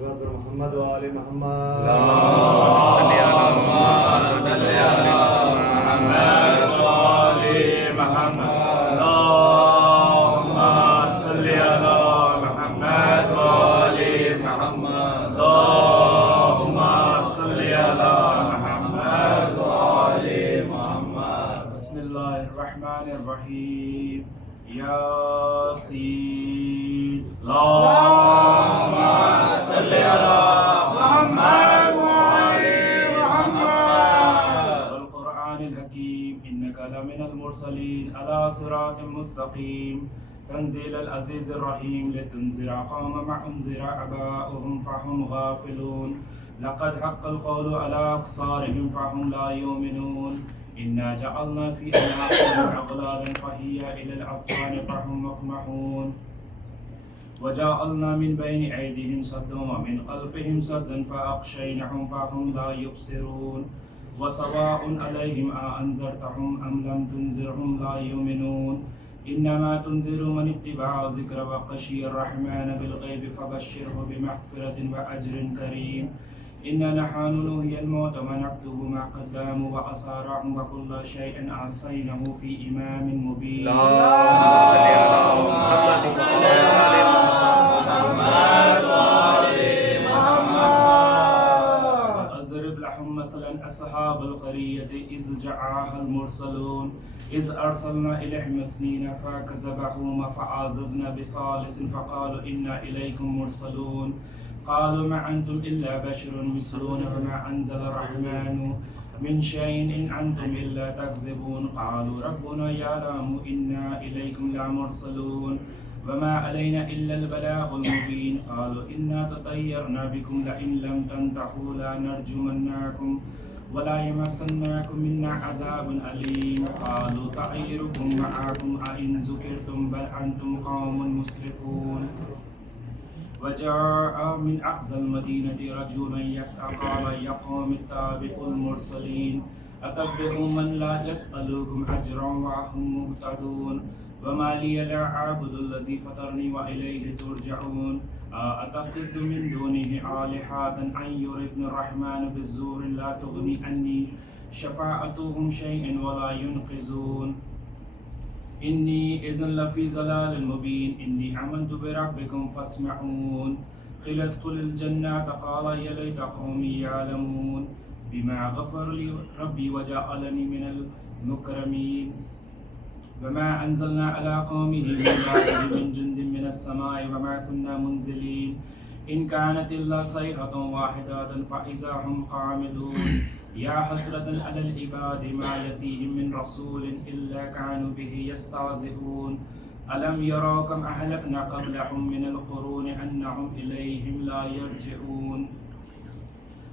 محمد وآل محمد اللهم صل على محمد صل على محمد وآل محمد اللهم صل على محمد وآل محمد اللهم صل على محمد وآل محمد بسم الله الرحمن الرحيم ياسين اللهم صل على محمد وآل محمد والقرآن الحكيم إنك لمن المرسلين على صراط مستقيم تنزيل العزيز الرحيم لتنذر قوما ما أنذر آباؤهم فهم غافلون لقد حق القول على أبصارهم فهم لا يؤمنون إنا جعلنا في أعناقهم أغلالا فهي إلى الأذقان فهم مقمحون وجعلنا من بين أيديهم سدا ومن خلفهم سدا فأغشيناهم فهم لا يبصرون وسواء عليهم أأنذرتهم أم لم تنذرهم لا يؤمنون إنما تنذر من اتبع ذكر وخشي الرحمن بالغيب فبشره بمغفرة وأجر كريم إنا نحن نحيي الموتى ونكتب ما قدموا وآثارهم وكل شيء أحصيناه في إمام مبين اللهم صل على محمد وآل محمد وآل محمد أضرب لهم مثلا أصحاب القرية إذ جاءها المرسلون إذ أرسلنا إليهم اثنين فكذبوهما فعززنا بثالث فقالوا إنا إليكم مرسلون قالوا ما أنتم إلا بشر مثلنا وما أنزل الرحمن من شيء إن أنتم إلا تكذبون قالوا ربنا يعلم إنا إليكم لمرسلون وما علينا إلا البلاغ المبين قالوا إنا تطيرنا بكم لئن لم تنتهوا لنرجمنكم ولا يمسنكم منا عذاب أليم قالوا طائركم معكم أئن ذكرتم بل أنتم قوم مسرفون وجاء من أقصى المدينة رجل يسعى قال يا قوم اتبعوا المرسلين أتبعوا من لا يسألكم أجرا وهم مهتدون وما لي لا أعبد الذي فطرني وإليه ترجعون أتخذ من دونه آلهة أن يردن الرحمن بالزور لا تغني عني شفاعتهم شيئا ولا ينقذون إني إذن لفي ضلال مبين إني آمنت بربكم فاسمعون قيل ادخل الجنة قال يا ليت قومي يعلمون بما غفر لي ربي وجعلني من المكرمين وما أنزلنا على قومه من بعده من جند من السماء وما كنا منزلين إن كانت إلا صيحة واحدة فإذا هم قامدون يا حسرة على العباد ما يأتيهم من رسول إلا كانوا به يستهزئون ألم يروا كم أهلكنا قبلهم من القرون أنهم إليهم لا يرجعون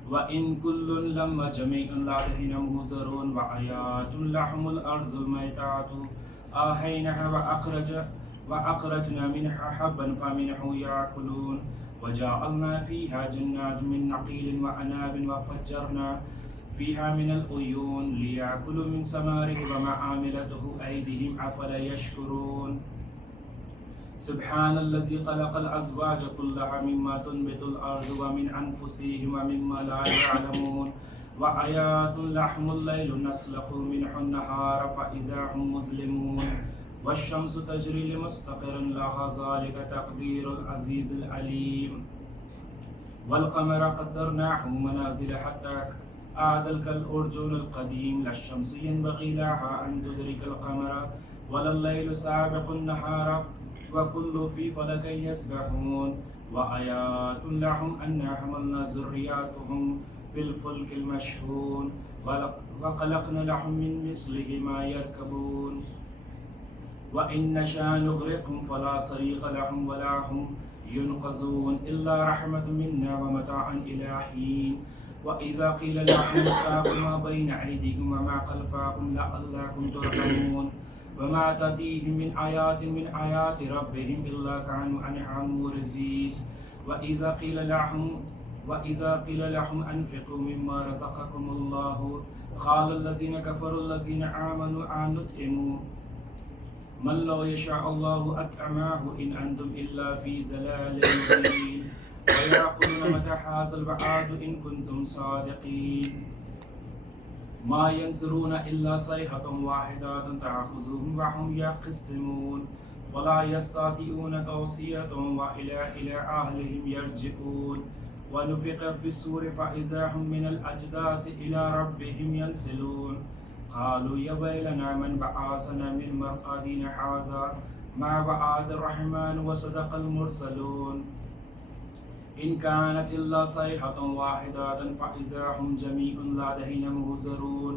وإن كل لما جميع لدينا مهزرون وآيات لهم الأرض الميتة آحيناها وأخرجنا منها حبا فمنه يأكلون وجعلنا فيها جنات من نخيل وأعناب وفجرنا فيها من العيون ليأكلوا من ثمره وما عملته أيديهم أفلا يشكرون سبحان الذي خلق الأزواج كلها مما تنبت الأرض ومن أنفسهم ومما لا يعلمون وآيات لهم الليل نسلخ منه النهار فإذا هم مظلمون والشمس تجري لمستقر لها ذلك تقدير العزيز العليم والقمر قدرناه منازل حتى عاد كالأرجون القديم لا الشمس ينبغي لها أن تدرك القمر ولا الليل سابق النهار وكل في فلك يسبحون وآيات لهم أنا حملنا ذرياتهم في الفلك المشحون وخلقنا لهم من مثله ما يركبون وإن نشاء نغرقهم فلا صريخ لهم ولا هم ينقذون إلا رحمة منا ومتاعا إلى حين وإذا قيل لهم اتقوا ما بين أيديكم وما خلفكم لعلكم ترحمون وما تأتيهم من آيات ربهم إلا كانوا عنها معرضين وإذا قيل لهم أنفقوا مما رزقكم الله قال الذين كفروا الذين آمنوا نطعم من لو يشاء الله أطعمه إن أنتم إلا في ضلال مبين ويقولون متى هذا الوعد إن كنتم صادقين ما ينظرون إلا صيحة واحدة تأخذهم وهم يخصمون ولا يستطيعون توصية إلى أهلهم يرجعون ونفخ في الصور فإذا هم من الأجداث إلى ربهم ينسلون قالوا يا ويلنا من بعثنا من مرقدنا هذا ما وعد الرحمن وصدق المرسلون إن كانت إلا صيحة واحدة فإذا هم جميع لدينا محضرون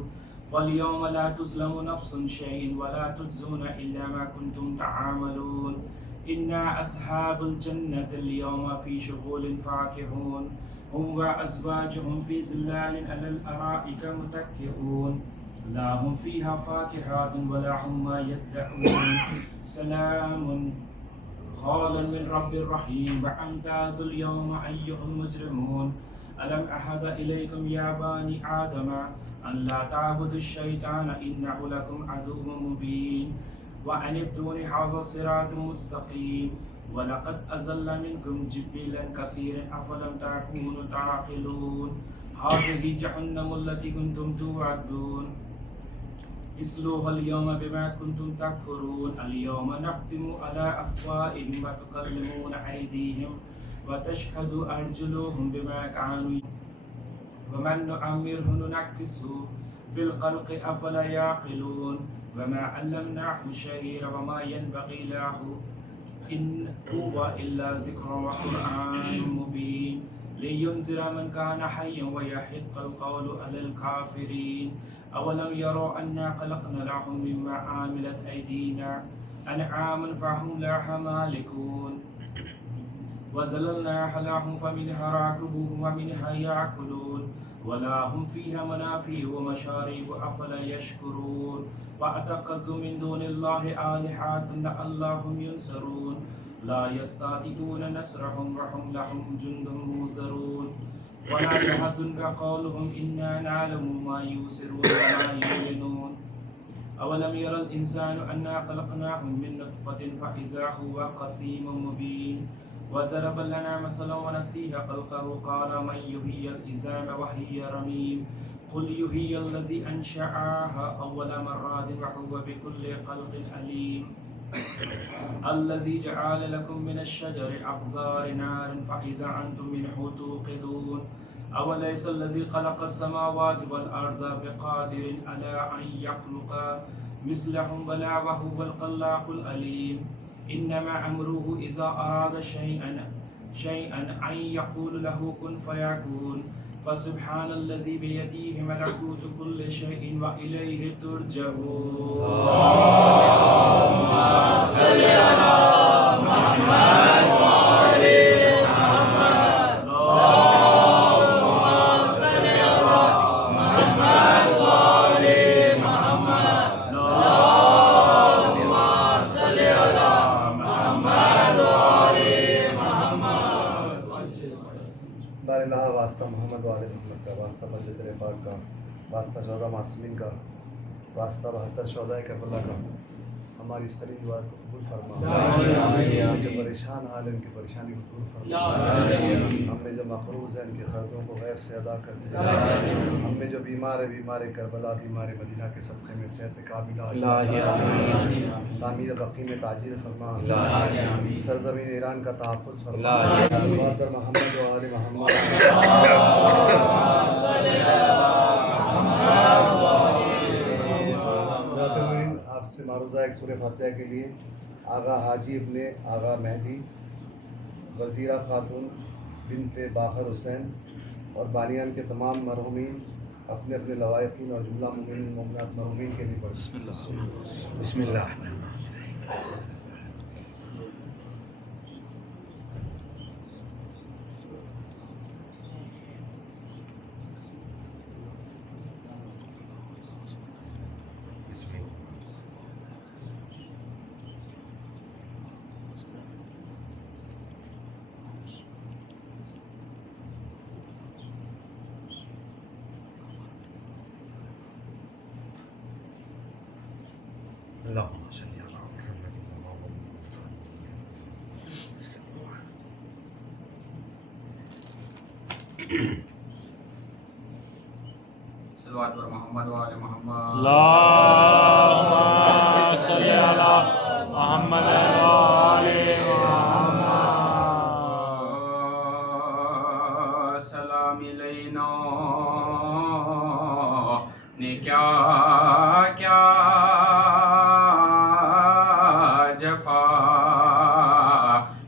فاليوم لا تظلم نفس شيء ولا تجزون إلا ما كنتم تعملون إنا أصحاب الجنة اليوم في شغل فاكهون هم وأزواجهم في ظلال على الأرائك متكئون لا هم فيها فاكهة ولا هم ما يدعون سلام قولا من رب رحيم وامتازوا اليوم أيها المجرمون ألم أعهد إليكم يا بني آدم أن لا تعبدوا الشيطان إنه لكم عدو مبين وأن اعبدوني هذا الصراط مستقيم ولقد أزل منكم جبلا كثيرا أفلم تكونوا تعقلون هذه جهنم التي كنتم توعدون اصلوها اليوم بما كنتم تكفرون اليوم نختم على أفواههم وتكلمنا أيديهم وتشهد أرجلهم بما كانوا ومن نعمره ننكسه في الخلق أفلا يعقلون وما علمناه الشعر وما ينبغي له إن هو إلا ذكر وقرآن مبين لينذر من كان حيا ويحق القول على الكافرين أولم يروا أنا خلقنا لهم مما عملت أيدينا أنعاما فهم لها مالكون وزللناها لهم فمنها راكبوهم ومنها يأكلون ولهم فيها منافع ومشارب أفلا يشكرون واتخذوا من دون الله آلهة لعلهم ينصرون لا يستطيعون نصرهم وهم لهم جند منصرون ولا يحزنك قولهم إنا نعلم ما يسرون وما يعلنون أولم يرى الإنسان أنا خلقناه من نطفة فإذا هو خصيم مبين وضرب لنا مثلا ونسي خلقه قال من يحيي العظام وهي رميم قل يحيي الذي أنشأها أول مرة وهو بكل خلق عليم الذي جعل لكم من الشجر أقزار نار فإذا أنتم منه توقدون أوليس الذي خلق السماوات والأرض بقادر على أن يخلق مثلهم بلى وهو الخلاق العليم إنما أمره إذا أراد شيئا أن يقول له كن فيكون فسبحان الذي بيده ملكوت كل شيء وإليه ترجعون اللهم صل على محمد وآل محمد اللهم صل على محمد وآل محمد اللهم صل على محمد وآل محمد بار اللہ واسطہ محمد و آل محمد کا، واسطہ مسجد پاک کا، واسطہ 14 معصومین کا، واسطہ 72 شہدائے کربلا کا، ہماری اس طرح دعا کو قبول فرما، جو پریشان حال ان کی پریشانی کو دور فرما، ہم میں جو مقروض ہیں ان کے قرضوں کو غیب سے ادا کر دے، ہم میں جو بیمار ہے بیمار کربلا، بیمار مدینہ کے صدقے میں صحت کاملہ، تعمیر بقی میں تاجیر فرما، سرزمین ایران کا تحفظ فرما، صلوات بر محمد و آل محمد۔ آپ سے معروضہ ایک سورہ فاتحہ کے لیے آغا حاجی ابن آغا مہدی، وزیرہ خاتون بنت باقر حسین اور بانیان کے تمام مرحومین اپنے اپنے لوائقین اور جملہ مومنین مومنات مرحومین کے لیے پڑھیں۔ بسم اللہ الرحمن الرحیم۔ اللهم صل على محمد صلوات پر محمد و آل محمد. اللهم صل على محمد وآل محمد. سلام علینا نے کیا کیا جفا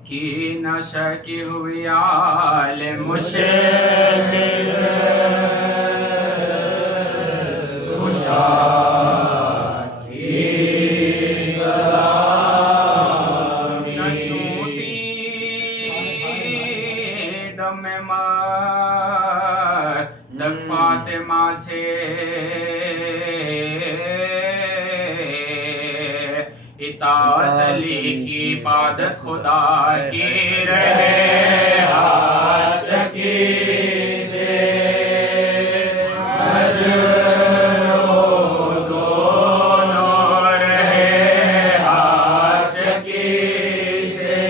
کی نشہ کی ہوئی آل مشکل کشا کی سلام نہ چھوٹی دم مات تک فاطمہ سے اطاعت علی کی عبادت خدا کی رہے ہاتھ چکی سے دونوں رہے ہاتھ چکی سے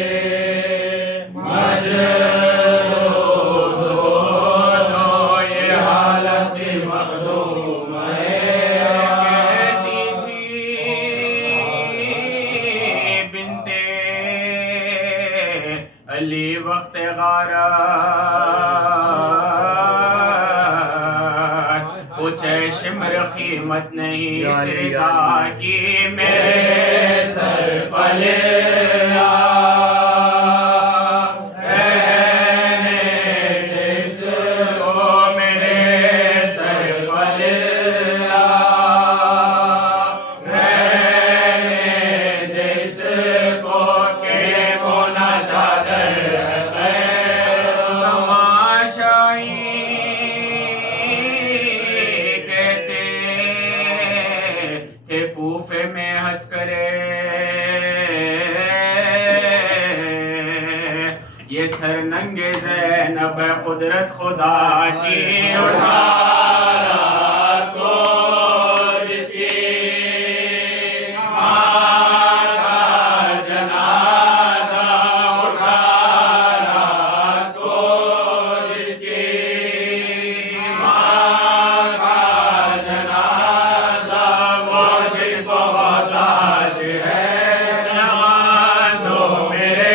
دونوں یہ حالت مخدوم کہتی تھی بنتے علی وقت غارت کچھ شمر قیمت نہیں اس ردا کی میرے سر پلے میں ہنس کرے یہ سر ننگ زینب قدرت خدا کی اٹھا رات کو جس کی ماں کا جنازہ اٹھا رات کو جس کی ماں کا جنازہ وہ دل کو تاج ہے نوان دو میرے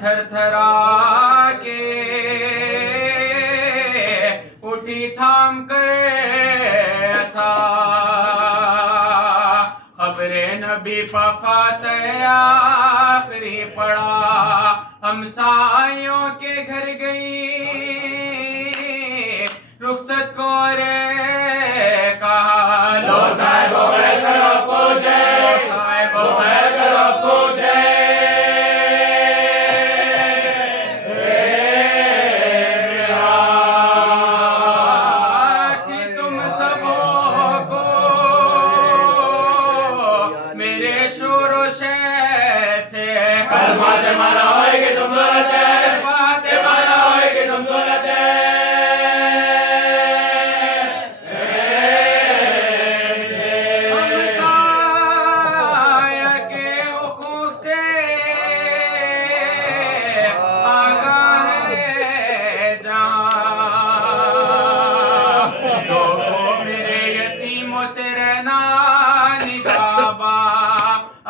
تھر تھرا کے اٹھی تھام کرے ایسا خبر نبی فاتح آخری پڑا ہمسایوں کے گھر گئی رخصت کو رے کہا لو صاحبو میں کرو پوجے صاحبو میں کرو پوجے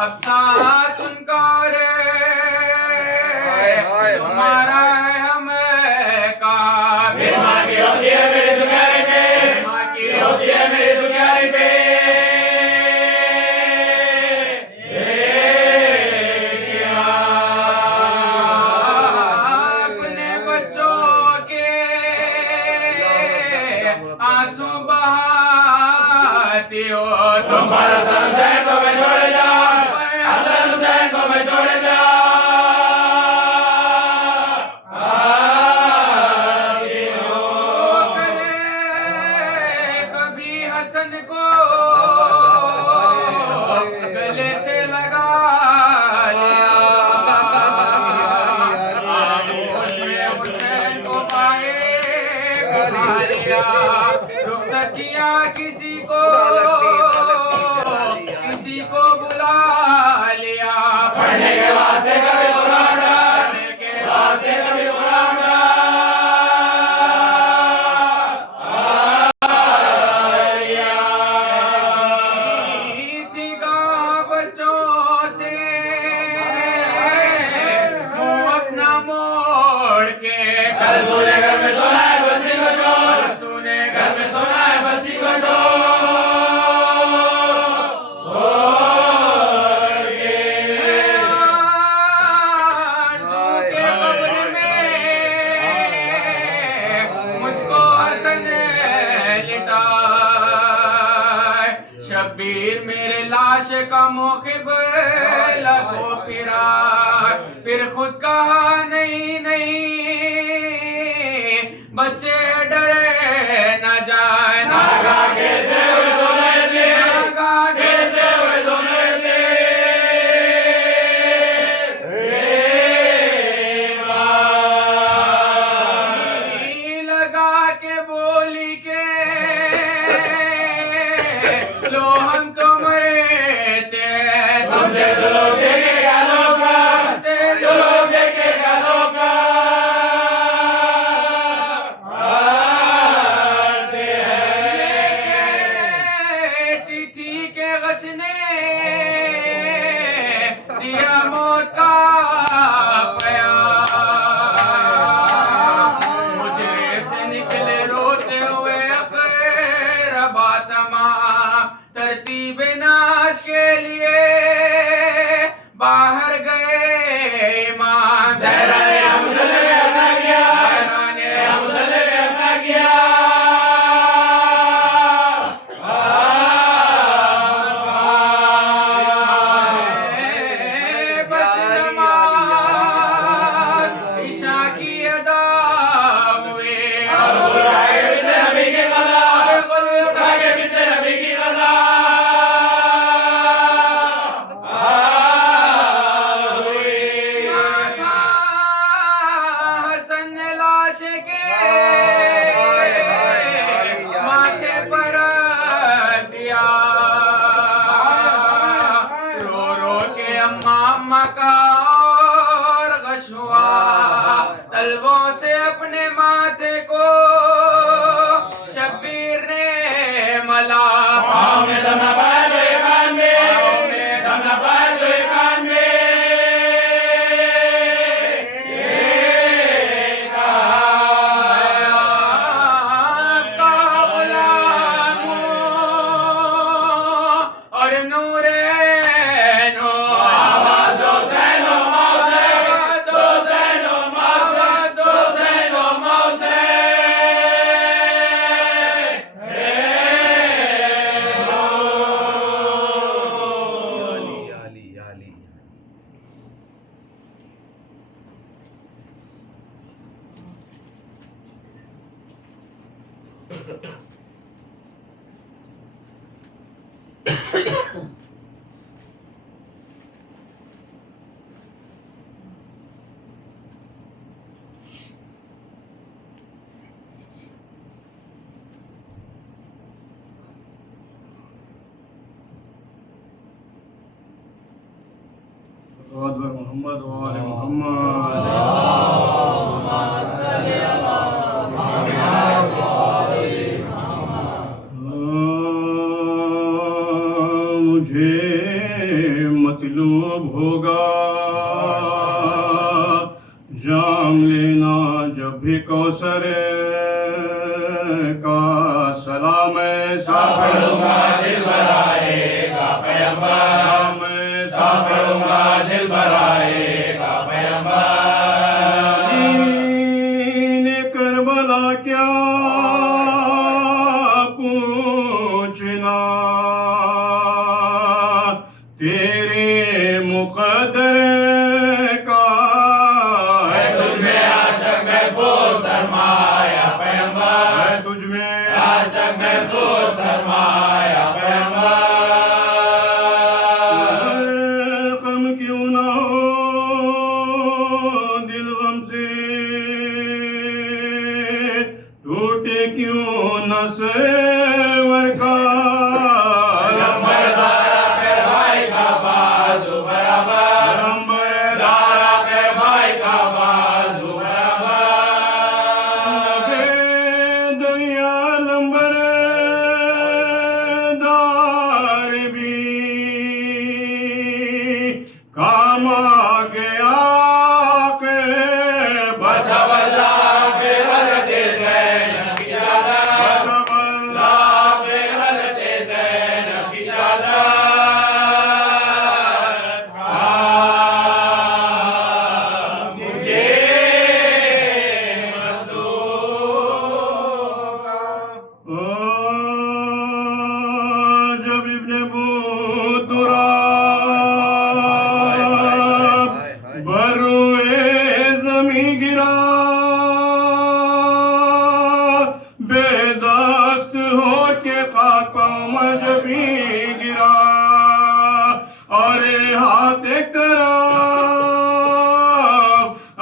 اب ساتھ ان کا ہمارا ہے ہمیں کہا پھر ماں کی ہوتی ہے میری دنیاری پہ ماں کی ہوتی ہے میری دنیاری پہ اپنے بچوں کے آنسو بہاتی ہو تمہارا سمجھائیں تو میں جوڑے جا حسن حسین کو میں جوڑے جا حسن کو گلے سے لگا لیا آغوش میں حسین کو پائے بٹھا لیا رخصت کیا کسی کو بلا لیا پڑھنے کے واسطے کبھی قرآن پڑھنے کے واسطے کبھی قرآن تھی گاہ بچوں سے منہ اپنا موڑ کے کل سونے گھر میں سونا ہے بستی کو چھوڑ سونے گھر میں سونا ہے بستی کو چھوڑ شبیر میرے لاش کا موقب لگو پھرا پھر خود کہا نہیں بچے ڈرے نہ جائے ناگا کہتے ہوئے دونوں دے ناگا کہتے ہوئے دونوں دے لگا کے بولی کے لو ہم تو مرتے ہیں تم سے سلوک دیکھے گا لوگا تم سے سلوک دیکھے گا لوگا آتے ہیں کہتی تھی کہ غش نے دیا موت کا پیام مجھے سے نکلے روتے ہوئے اقربا تمام ترتیب ناش کے لیے باہر گئے امام زہرا نے مسلم میں اپنا کیا زہرا نے مسلم میں اپنا کیا بس نماز عشاء کی ادا ہوئے اٹھائے بنت نبی کی قضا اٹھائے بنت نبی کی قضا حسن نے لاش کے ماتھے پر دیا رو رو کے اماں کا اور غش ہوا تلووں سے اپنے ماتھے کو شبیر نے ملا پاؤں میں دم نہ پائے تو یہ کان میں پاؤں میں دم نہ پائے تو یہ کان میں کا غلام اور نور عینو آواز دو زینو موزے دو زینو موزے دو زینو موزے علی محمد وآل محمد مجھے مطلوب ہوگا جام لینا جب بھی کوثر کا سلام ایسا پڑھوں گا دل بھر آئے گا پیغمبر میں پڑھوں گا دل بھر آئے گا پیغمبر دین کربلا کیا پوچھنا تیرے مقدر کا ہے تجھ میں آج تک محفوظ سرمایہ پیغمبر ہے تجھ میں غم کیوں نہ ہو دل غم سے ٹوٹے کیوں نہ سرور کا کام آ گیا کہ بچا بلا پہ حضرت زینب کی چادر بچا بلا پہ حضرت زینب کی چادر مجھے مردوں جب ابن بودرا بروئے زمیں گرا بے دست ہو کے خاک میں جبھی گرا اور ہاتھ کرام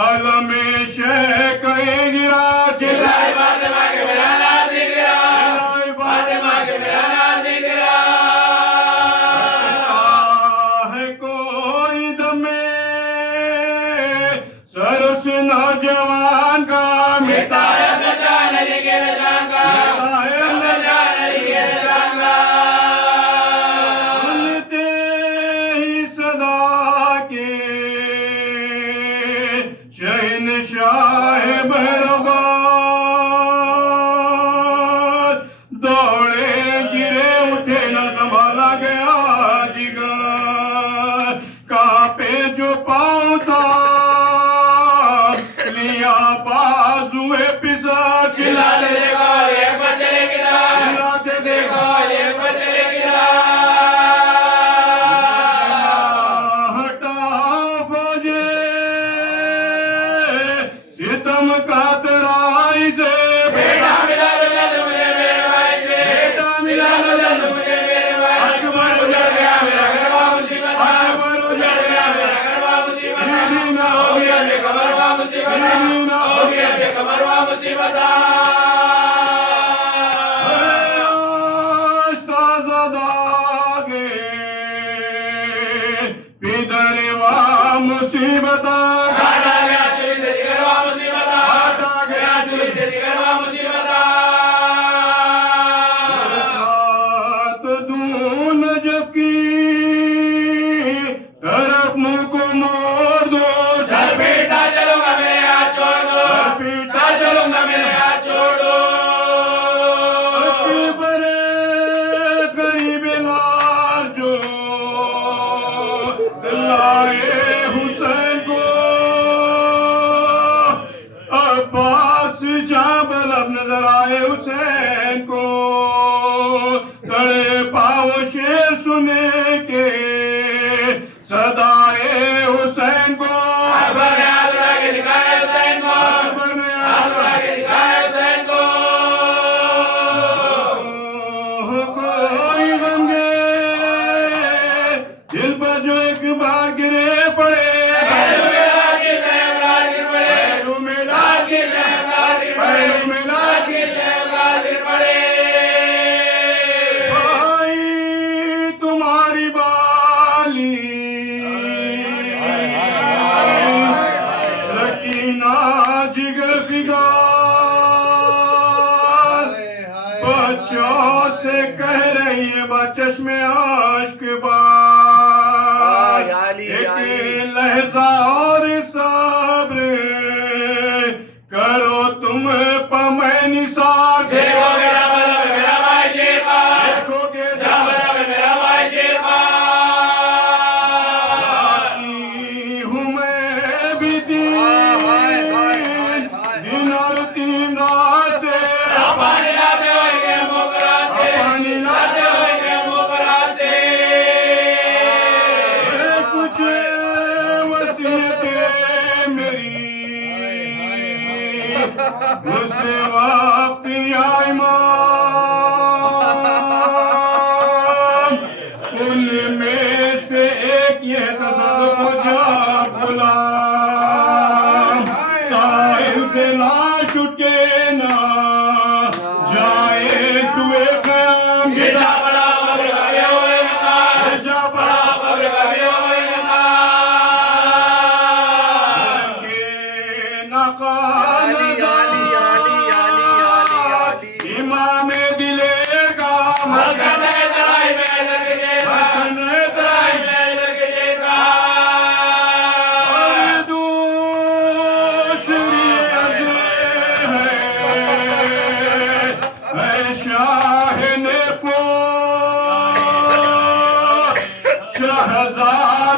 علم شیخ گرا چلائے فاطمہ کے میرا نازی گرا چلائے فاطمہ کے میرا نازی گرا ہے کوئی دمے سرس نوجوان کا مٹایا نشان علی کے نشان کا مٹایا نشان علی کے نشان کا سنتے ہی صدا کے شہنشاہ بہربان دوڑے گرے اٹھے نہ سنبھالا گیا جگر کانپے جو پاؤں تھا لیا بازوئے پسا چلاتے دیکھا ایک پر چلے گرا چلاتے دیکھا ایک پر چلے گرا ہٹا فوجے ستم کا ترائی سے بیٹا ملا لو جلد مجھے میرے بھائی سے بیٹا ملا لو جلد مجھے میرے بھائی سے اکبر اجڑ گیا میرا گھروا مصیبت اکبر اجڑ گیا میرا گھروا مصیبت دینا ہو گیا بے کمروا مصیبت دینا ہو گیا بے کمروا مصیبت شہزادہ کے پیدروا مصیبت ہٹا گیا چوری سے جگروا مصیبت ہٹا گیا چوری سے جگروا مصیبت سات دون جب کی طرف منہ کو موڑ دو سر بیٹا چلوں گا میرے ہاتھ چھوڑ دو سر بیٹا چلوں گا میرے ہاتھ چھوڑ دو اکبر قریب لار جو لائے حسین کو عباس جابل اب نظر آئے حسین کو کڑے پاؤ شیر سنے کے صدائے حسین کو اکبر نے ہاتھ اٹھا کے دکھائے حسین کو اکبر نے ہاتھ اٹھا کے دکھائے حسین کو کوئی غمگے دل پر جو ایک بار گرے پڑے پہلو میں لاج کی شہبراز گر پڑے پہلو میں لاج کی شہبراز گر پڑے پہلو میں لاج کی شہبراز گر پڑے بھائی تمہاری بالی سکینہ جگر فگار بچوں سے کہہ رہی ہے بچشم عشق بار ایک لحظہ اور صبر کرو تم پمیں نثار دیکھو میرا مطلب میرا بھائی شیر کا دیکھو کہ مطلب میرا بھائی شیر کا ہوں میں بھی دن اور 3 رات سے پانی لاتے ہوئے گئے موکرا سے پانی لاتے ہوئے گئے موکرا سے کچھ وصیتیں میری اس وقت آئی ماں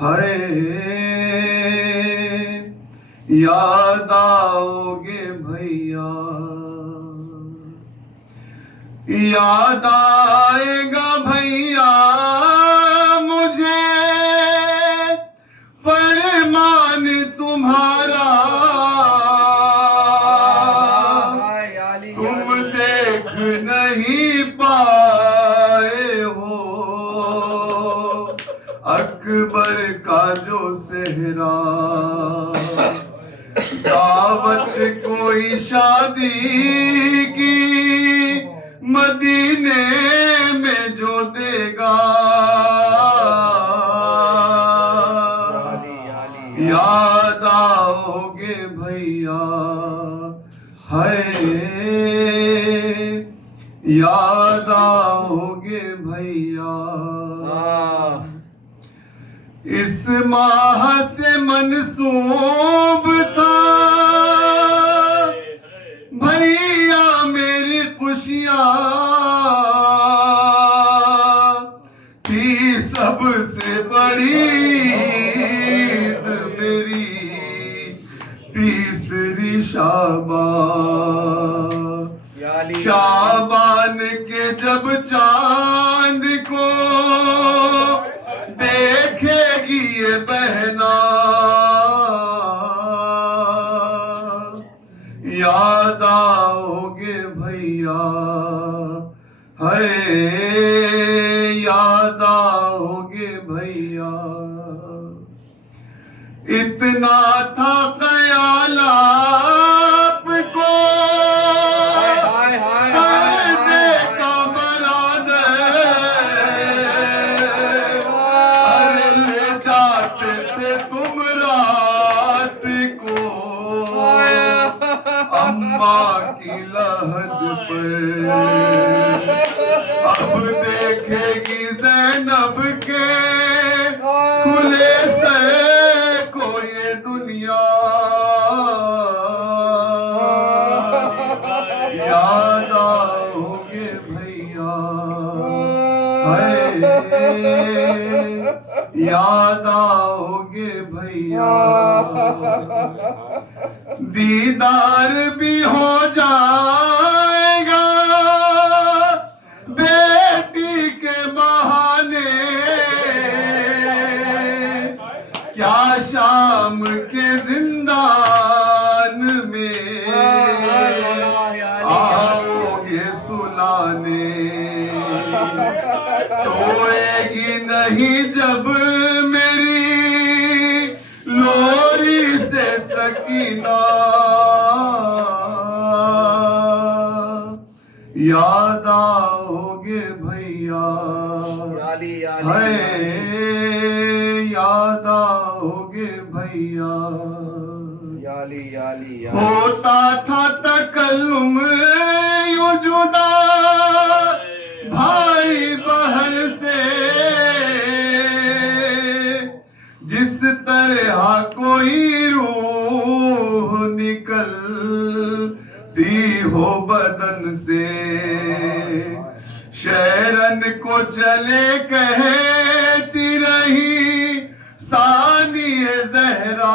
ہے یاد آؤ گے بھیا یاد آئے گا بھیا مجھے فرمان تمہارا تم دیکھ نہیں پائے ہو اکبر کا جو صحرا دعوت کوئی شادی کی مدینے میں جو دے گا یاد آؤ گے بھیا ہے یاد آؤ گے بھیا اس ماہ سے منسوب تھا بھیا میری خوشیاں تھی سب سے بڑی عید میری تیسری شعبان کے جب چاند کو دیکھے گی یہ بہنا یاد آؤ گے بھیا ہے یاد آؤ گے بھیا اتنا تھا خیال آپ کو پردے کا برادر ارے لے جاتے تھے تم رات کو اماں کی لحد پر اب دیکھے گی زینب کے کھلے سے کو یہ دنیا یاد آؤ گے بھیا ہے یاد آؤ گے بھیا دیدار بھی ہو جائے گا بیٹی کے بہانے کیا شام کے زندان میں آؤ گے سلانے سوئے گی نہیں جب میری لوری سے سکینہ یاد آؤ گے بھیا ہے یاد آؤ گے بھیا ہوتا تھا تکلم یوں جدا بھائی بہن سے جس طرح کوئی روح نکلتی ہو بدن سے شیرن کو چلے کہتی رہی ثانی زہرا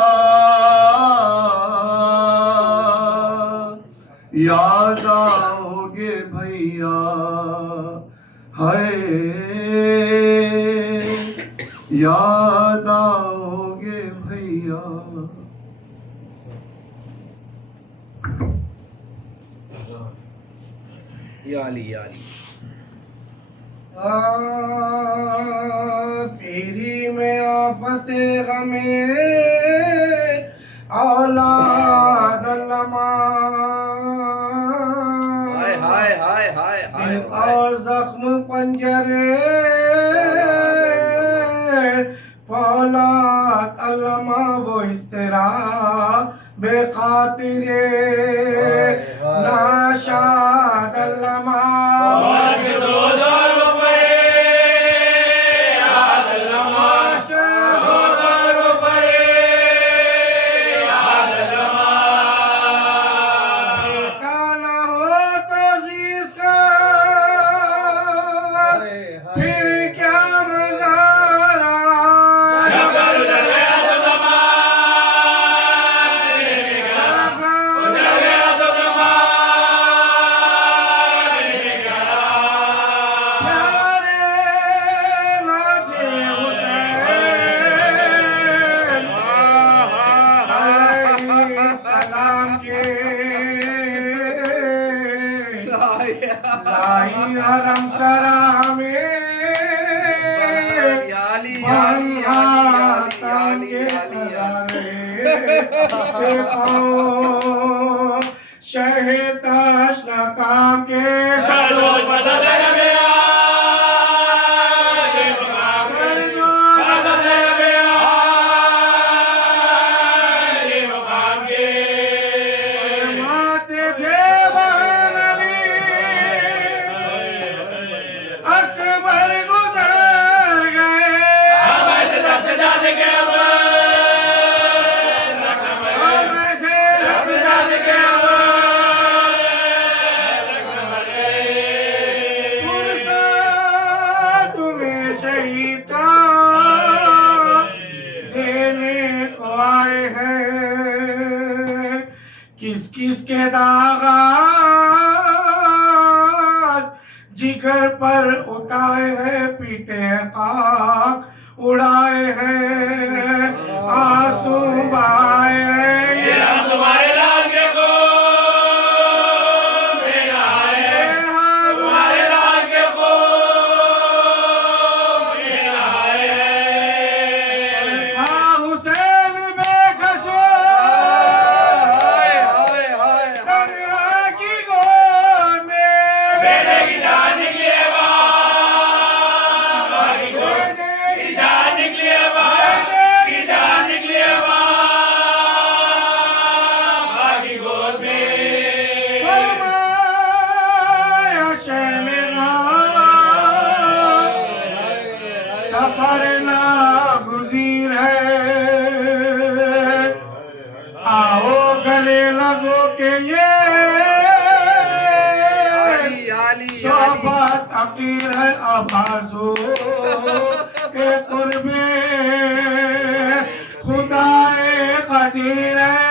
یاد آؤ گے بھیا ہے یاد آؤ گے بھیا یا علی یا علی پیری میں آفت غمِ اولاد علماء اور زخم فنجر فولاد علماء وہ اس طرح بے خاطر ناشاد علماء پھر کیا مزارہ سرا ہمیں شہتاش ناکام کے سردو مدد نبی کس کے داغات جگر پر اٹھائے ہیں پیٹے خاک اڑائے ہیں آنسو بہائے ہیں یہ ہم تمہارے لال کے خون میں نہائے تمہارے لال کے خون میں نہائے حسین بے قصور سفر ناگزیر ہے آؤ گلے لگو کہ یہ صحبت عقیر ہے اب آرزو کے قرب خدائے قدیر ہے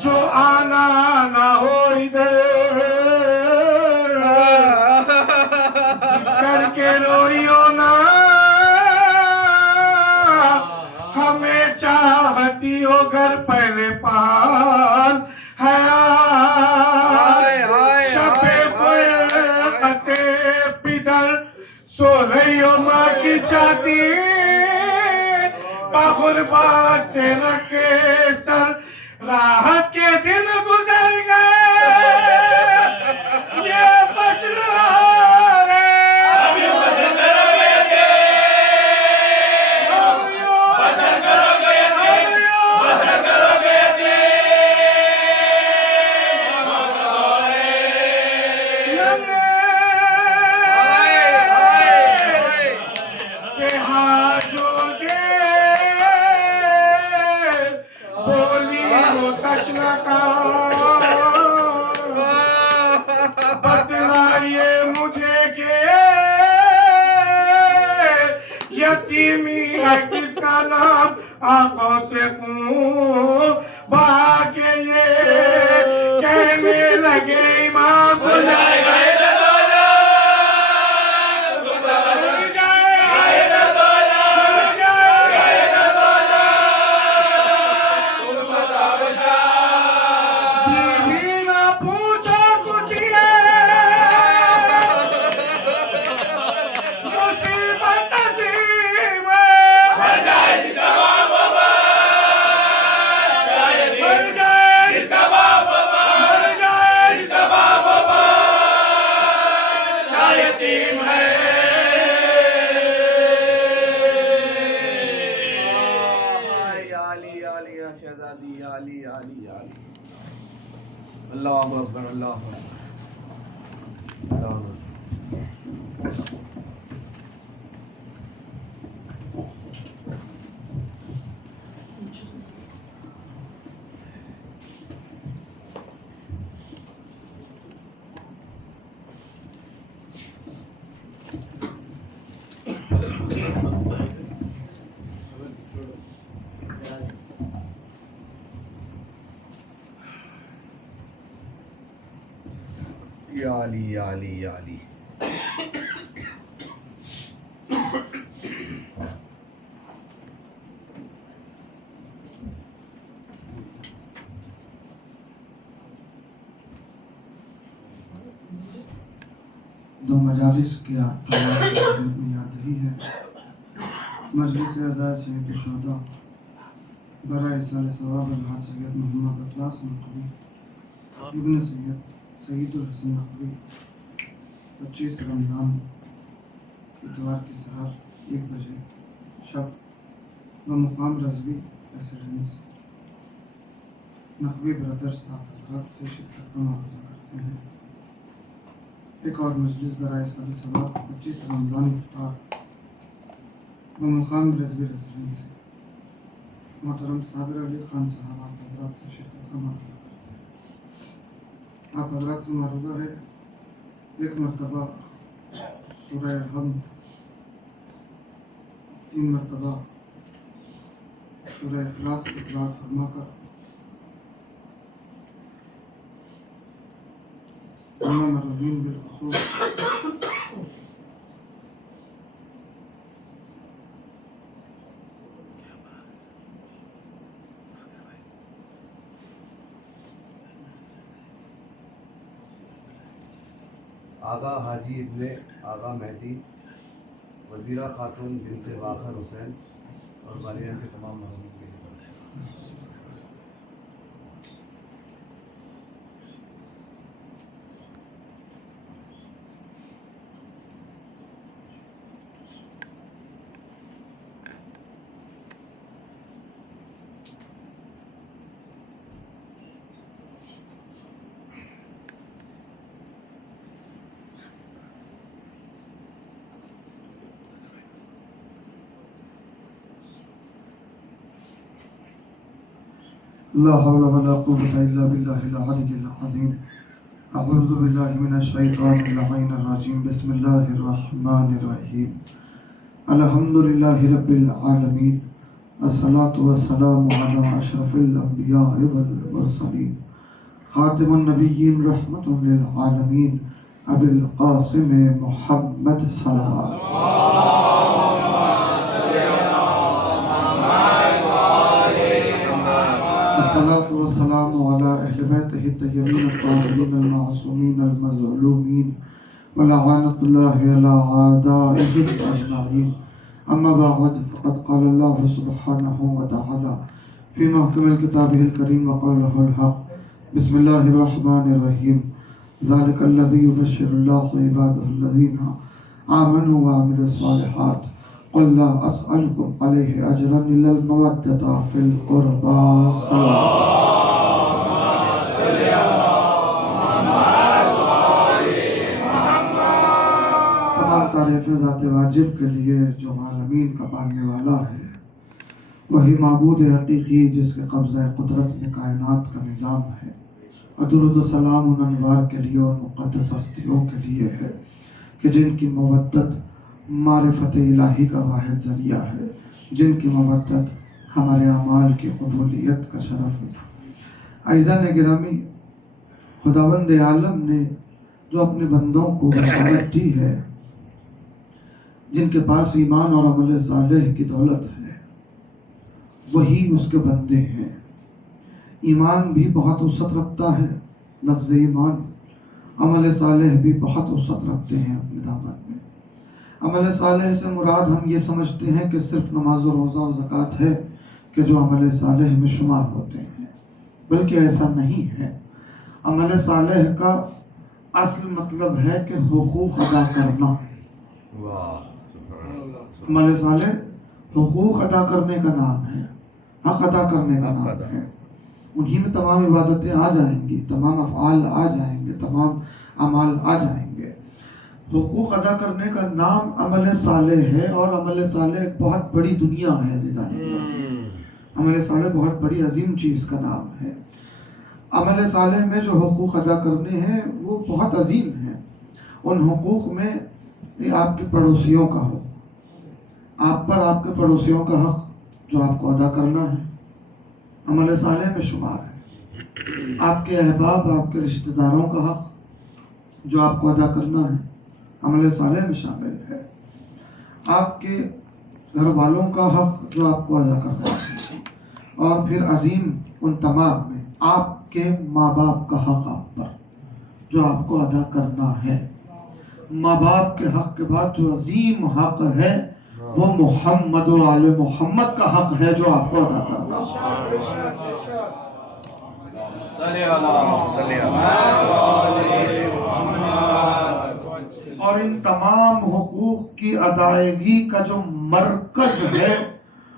جو آنا نہ ہو ادھر ذکر کے روئیو نا ہمیں چاہتی ہو گھر پہلے پال حیات شب فرقت پدر سو رہی ہو ماں کی چھاتی غربات سے رکھے سر راحت کے دن گزر گئے یہ فصل بتلائیے مجھے کہ یتیمی ہے کس کا نام آنکھوں سے خون بہا کے یہ کہنے لگے امام بھول جائے گا اللہ اکبر اللہ اکبر یا علی یا علی یا علی. دو مجالس کی یاد رہی ہے. مجلس اعزاز سید الشہداء برائے ایصال ثواب الحاج سید محمد اخلاص نقوی ابن سید الحسن نقوی 25 رمضان اتوار کی سحر 1 بجے شب بمقام رضوی ریسیڈنس نقوی برادر صاحب حضرات سے شرکت کا معروضہ کرتے ہیں. ایک اور مجلس برائے ایصال ثواب 25 رمضان افطار بمقام رضوی ریسیڈنس محترم صابر علی خان صاحب آپ حضرات سے شرکت کا معروضہ کرتے ہیں. آپ حضرات سے معروضہ ہے 1 مرتبہ سورہ الحمد، 3 مرتبہ سورہ اخلاص کی تلاوت فرما کر مرحومین بالخصوص آغا حاجی ابن آغا مہدی، وزیرہ خاتون بنت باخر حسین اور والدین کے تمام محرومین کے لیے پڑھتے ہیں. لا حول ولا قوة إلا بالله العلي العظيم. أعوذ بالله من الشيطان اللعين الرجيم. بسم الله الرحمن الرحيم. الحمد لله رب العالمين. الصلاة والسلام على أشرف الأنبياء والمرسلين خاتم النبيين رحمة للعالمين أبي القاسم محمد صلوات. الصلاة والسلام على أهل بيته الطيبين الطاهرين المعصومين المظلومين ولعنة الله على أعدائهم أجمعين. أما بعد فقد قال الله سبحانه وتعالى في محكم الكتاب الكريم وقوله الحق. بسم الله الرحمن الرحيم. ذلك الذي يبشر الله عباده الذين آمنوا وعملوا الصالحات قل لا أسألكم عليه أجرا إلا المودة في القربى. تمام تعریفیں ذات واجب کے لیے جو عالمین کا پالنے والا ہے، وہی معبود حقیقی جس کے قبضہ قدرت میں کائنات کا نظام ہے. درود و سلام ان انوار کے لیے اور مقدس ہستیوں کے لیے ہے کہ جن کی مودت معرفت الہی کا واحد ذریعہ ہے، جن کی مودت ہمارے اعمال کی قبولیت کا شرف ہے. عزیزان گرامی، خداوند عالم نے جو اپنے بندوں کو بشارت دی ہے، جن کے پاس ایمان اور عمل صالح کی دولت ہے، وہی اس کے بندے ہیں. ایمان بھی بہت وسعت رکھتا ہے، لفظ ایمان. عمل صالح بھی بہت وسعت رکھتے ہیں اپنے دامن میں. عمل صالح سے مراد ہم یہ سمجھتے ہیں کہ صرف نماز و روزہ و زکوٰۃ ہے کہ جو عمل صالح میں شمار ہوتے ہیں، بلکہ ایسا نہیں ہے. عمل صالح کا اصل مطلب ہے کہ حقوق ادا کرنا. عمل صالح حقوق ادا کرنے کا نام ہے، حق ادا کرنے کا نام ہے. انہی میں تمام عبادتیں آ جائیں گی، تمام افعال آ جائیں گے، تمام اعمال آ جائیں گے. حقوق ادا کرنے کا نام عمل صالح ہے، اور عمل صالح ایک بہت بڑی دنیا ہے. عمل صالح بہت بڑی عظیم چیز کا نام ہے. عمل صالح میں جو حقوق ادا کرنے ہیں وہ بہت عظیم ہیں. ان حقوق میں آپ کے پڑوسیوں کا حق، آپ پر آپ کے پڑوسیوں کا حق جو آپ کو ادا کرنا ہے، عمل صالح میں شمار ہے. آپ کے احباب، آپ کے رشتہ داروں کا حق، جو آپ کو ادا کرنا ہے عمل صالح میں شامل ہے. آپ کے گھر والوں کا حق جو آپ کو ادا کرنا ہے، اور پھر عظیم ان تمام میں آپ کے ماں باپ کا حق آپ پر جو آپ کو ادا کرنا ہے. ماں باپ کے حق کے بعد جو عظیم حق ہے وہ محمد و آل محمد کا حق ہے جو آپ کو ادا کرنا ہے. اور ان تمام حقوق کی ادائیگی کا جو مرکز ہے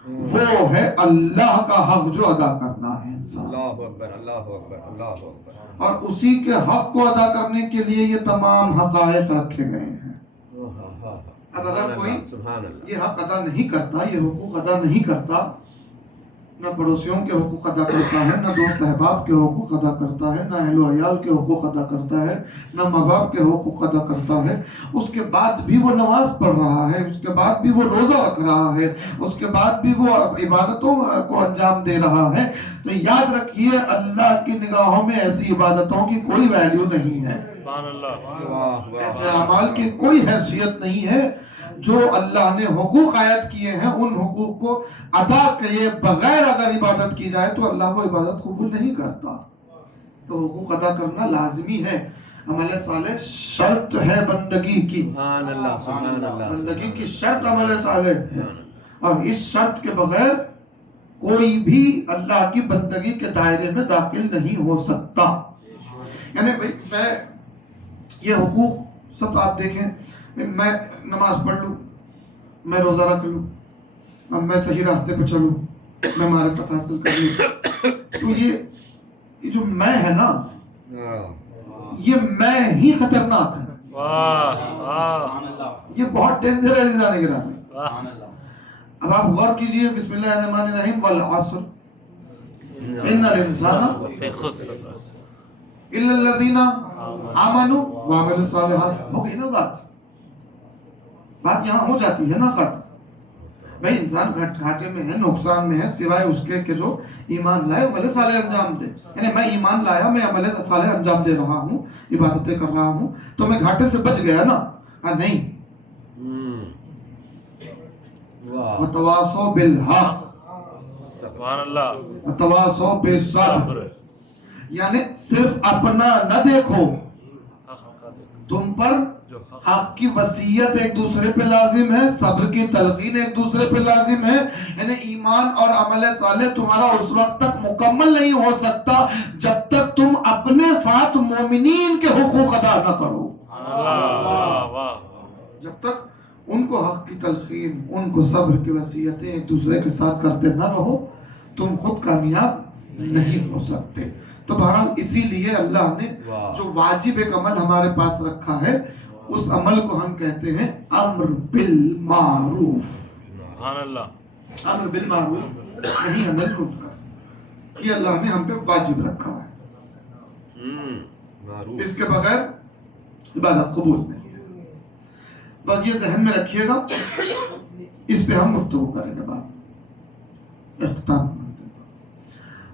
وہ ہے اللہ کا حق جو ادا کرنا ہے انسان. اللہ اکبر، اللہ اکبر، اللہ اکبر. اور اسی کے حق کو ادا کرنے کے لیے یہ تمام حقائق رکھے گئے ہیں. اب اگر کوئی سبحان اللہ، یہ حق ادا نہیں کرتا، یہ حقوق ادا نہیں کرتا، نہ پڑوسیوں کے حقوق ادا کرتا ہے، نہ دوست احباب کے حقوق ادا کرتا ہے، نہ اہل و عیال کے حقوق ادا کرتا ہے، نہ ماں باپ کے حقوق ادا کرتا ہے، اس کے بعد بھی وہ نماز پڑھ رہا ہے، اس کے بعد بھی وہ روزہ رکھ رہا ہے، اس کے بعد بھی وہ عبادتوں کو انجام دے رہا ہے، تو یاد رکھیے اللہ کی نگاہوں میں ایسی عبادتوں کی کوئی ویلیو نہیں ہے. ایسے اعمال کی کوئی حیثیت نہیں ہے. جو اللہ نے حقوق عائد کیے ہیں ان حقوق کو ادا کیے بغیر اگر عبادت کی جائے تو اللہ وہ عبادت قبول نہیں کرتا. تو حقوق ادا کرنا لازمی ہے. عمل صالح شرط ہے بندگی کی. سبحان اللہ، سبحان اللہ. بندگی کی شرط عمل صالح ہے، اور اس شرط کے بغیر کوئی بھی اللہ کی بندگی کے دائرے میں داخل نہیں ہو سکتا. یعنی میں یہ حقوق سب آپ دیکھیں، میں نماز پڑھ لوں، میں روزہ رکھ لوں، اب میں صحیح راستے پہ چلوں، میں معرفت حاصل کر لوں، تو یہ جو میں ہے نا، یہ میں ہی خطرناک ہے. یہ بہت ڈینجر ہے عزیزان گرامی. اب آپ غور کیجئے، بسم اللہ الرحمن الرحیم، والعصر ان الانسان الا الذین آمنوا وعملوا الصالحات. ہو گئی نا بات یہاں ہو جاتی ہے نا. بھائی انسان گھاٹے میں ہے، نقصان میں ہے، سوائے اس کے کہ جو ایمان لائے عمل صالح انجام دے. یعنی میں ایمان لایا، میں عمل صالح انجام دے رہا ہوں، عبادتیں کر رہا ہوں، تو میں گھاٹے سے بچ گیا نا؟ نہیں. وتواصوا بالحق سبحان اللہ، وتواصوا بالصبر. یعنی صرف اپنا نہ دیکھو، تم پر حق کی وصیت ایک دوسرے پہ لازم ہے، صبر کی تلقین ایک دوسرے پہ لازم ہے. یعنی ایمان اور عمل صالح تمہارا اس وقت تک مکمل نہیں ہو سکتا جب تک تم اپنے ساتھ مومنین کے حقوق ادا نہ کرو. جب تک ان کو حق کی تلقین، ان کو صبر کی وصیتیں ایک دوسرے کے ساتھ کرتے نہ رہو، تم خود کامیاب نہیں ہو سکتے. تو بہرحال اسی لیے اللہ نے جو واجب ایک عمل ہمارے پاس رکھا ہے، اس عمل کو ہم کہتے ہیں امر بالمعروف. سبحان اللہ، امر بالمعروف نہیں عن المنکر. یہ اللہ نے ہم پہ واجب رکھا ہے. اس کے بغیر عبادت قبول نہیں ہے. بس یہ ذہن میں رکھیے گا. اس پہ ہم گفتگو کریں گے بعد اختتام منزل.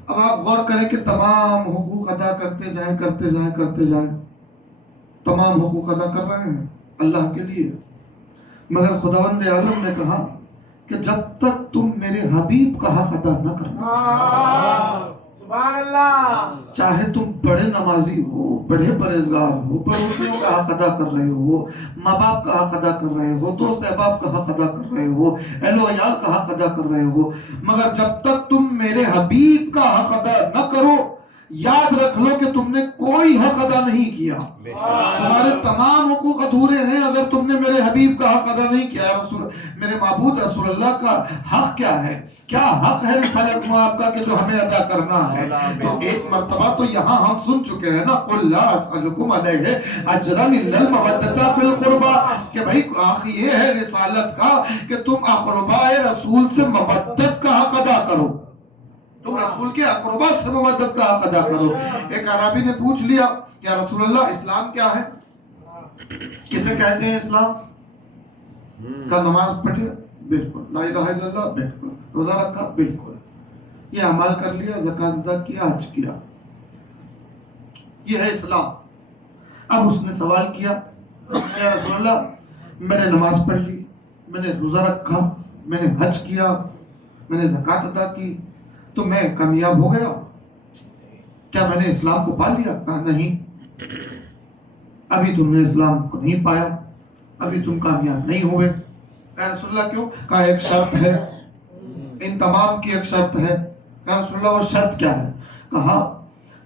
اب آپ غور کریں کہ تمام حقوق ادا کرتے جائیں، تمام حقوق ادا کر رہے ہیں اللہ کے لیے، مگر خداوند عالم نے کہا کہ جب تک تم میرے حبیب کا حق ادا نہ کرنا، سبحان اللہ، چاہے تم بڑے نمازی ہو، بڑے پرہیزگار ہو، پڑوسیوں کا حق ادا کر رہے ہو، ماں باپ کا حق ادا کر رہے ہو، دوست احباب کا حق ادا کر رہے ہو، اہل و عیال کا حق ادا کر رہے ہو، مگر جب تک تم میرے حبیب کا حق ادا نہ کرو، یاد رکھ لو کہ تم نے کوئی حق ادا نہیں کیا. تمہارے تمام حقوق ادھورے ہیں اگر تم نے میرے حبیب کا حق ادا نہیں کیا. رسول میرے معبود رسول اللہ کا حق کیا ہے؟ کیا حق ہے رسالت آپ کا کہ جو ہمیں ادا کرنا ہے؟ تو ایک مرتبہ تو یہاں ہم سن چکے ہیں نا، قُلْ لَا أَسْأَلُكُمْ عَلَيْهِ أَجْرًا إِلَّا الْمَوَدَّةَ فِي الْقُرْبَى، کہ بھائی آخر یہ ہے رسالت کا کہ تم اقرباء رسول سے مودت کا حق ادا کرو، تم رسول کے اقربا سے مودت کا حق ادا کرو. ایک عربی نے پوچھ لیا، یا رسول اللہ اسلام کیا ہے؟ کسے کہتے ہیں اسلام؟ کا نماز پڑھے؟ بالکل. لا الہ الا اللہ؟ بالکل. روزہ رکھا؟ بالکل. یہ اعمال کر لیا، زکوٰۃ ادا کیا، حج کیا، یہ ہے اسلام. اب اس نے سوال کیا یا رسول اللہ میں نے نماز پڑھ لی، میں نے روزہ رکھا، میں نے حج کیا، میں نے زکوٰۃ ادا کی، تو میں کامیاب ہو گیا؟ کیا میں نے اسلام کو پا لیا؟ کہا نہیں، ابھی تم نے اسلام کو نہیں پایا، ابھی تم کامیاب نہیں ہوئے۔ کہا رسول اللہ کیوں؟ کہا ایک شرط ہے، ان تمام کی ایک شرط ہے۔ کہا رسول اللہ وہ شرط کیا ہے؟ کہا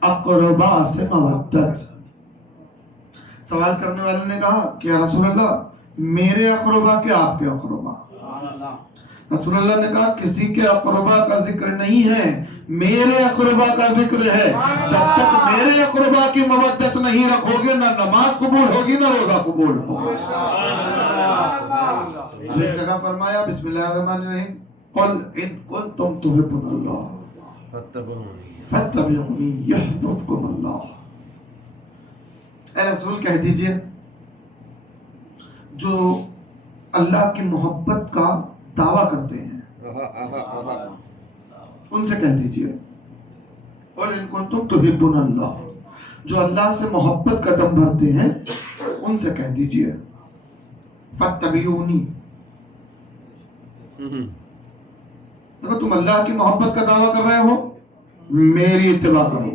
اقربا سے مودت۔ سوال کرنے والے نے کہا کہ یا رسول اللہ میرے اقربا کہ آپ کے اقربا؟ رسول اللہ نے کہا کسی کے اقربا کا ذکر نہیں ہے، میرے اقربا کا ذکر ہے۔ جب تک میرے اقربا کی مودت نہیں رکھو گے، نہ نماز قبول ہوگی نہ روزہ قبول ہوگا۔ ایک جگہ فرمایا بسم اللہ الرحمن الرحیم قل ان کنتم تحبون اللہ فاتبعونی یحببکم اللہ۔ اے رسول کہہ دیجئے جو اللہ کی محبت کا دعویٰ کرتے ہیں ان سے کہہ دیجئے قل ان کنتم تحبون اللہ، جو اللہ سے محبت کا دم بھرتے ہیں ان سے کہہ دیجئے فاتبعونی، اگر تم اللہ کی محبت کا دعویٰ کر رہے ہو میری اتباع کرو،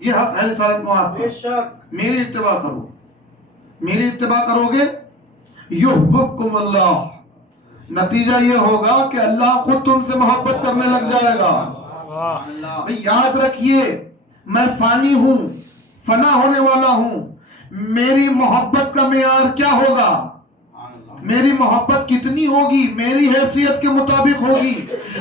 یہ حق ہے رسالت میں آپ کا، میری اتباع کرو۔ میری اتباع کرو گے یحببکم اللہ، نتیجہ یہ ہوگا کہ اللہ خود تم سے محبت کرنے لگ جائے گا۔ یاد رکھیے میں فانی ہوں، فنا ہونے والا ہوں، میری محبت کا معیار کیا ہوگا؟ میری محبت کتنی ہوگی؟ میری حیثیت کے مطابق ہوگی۔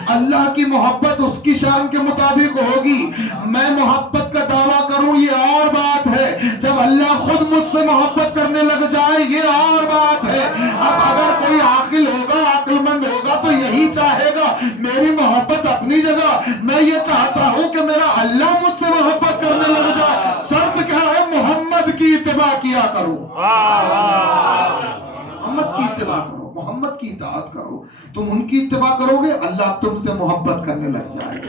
اللہ کی محبت اس کی شان کے مطابق ہوگی۔ میں محبت کا دعویٰ کروں یہ اور بات ہے، جب اللہ خود مجھ سے محبت کرنے لگ جائے یہ اور بات ہے۔ اب اگر کوئی عاقل ہوگا، عقل مند ہوگا تو یہی چاہے گا میری محبت اپنی جگہ، میں یہ چاہتا ہوں کہ میرا اللہ مجھ سے محبت کرنے لگ جائے۔ شرط کیا ہے؟ محمد کی اتباع کیا کرو، محمد کی اتباع کرو، محمد کی اطاعت کرو۔ تم ان کی اتباع کرو گے اللہ تم سے محبت کرنے لگ جائے گا،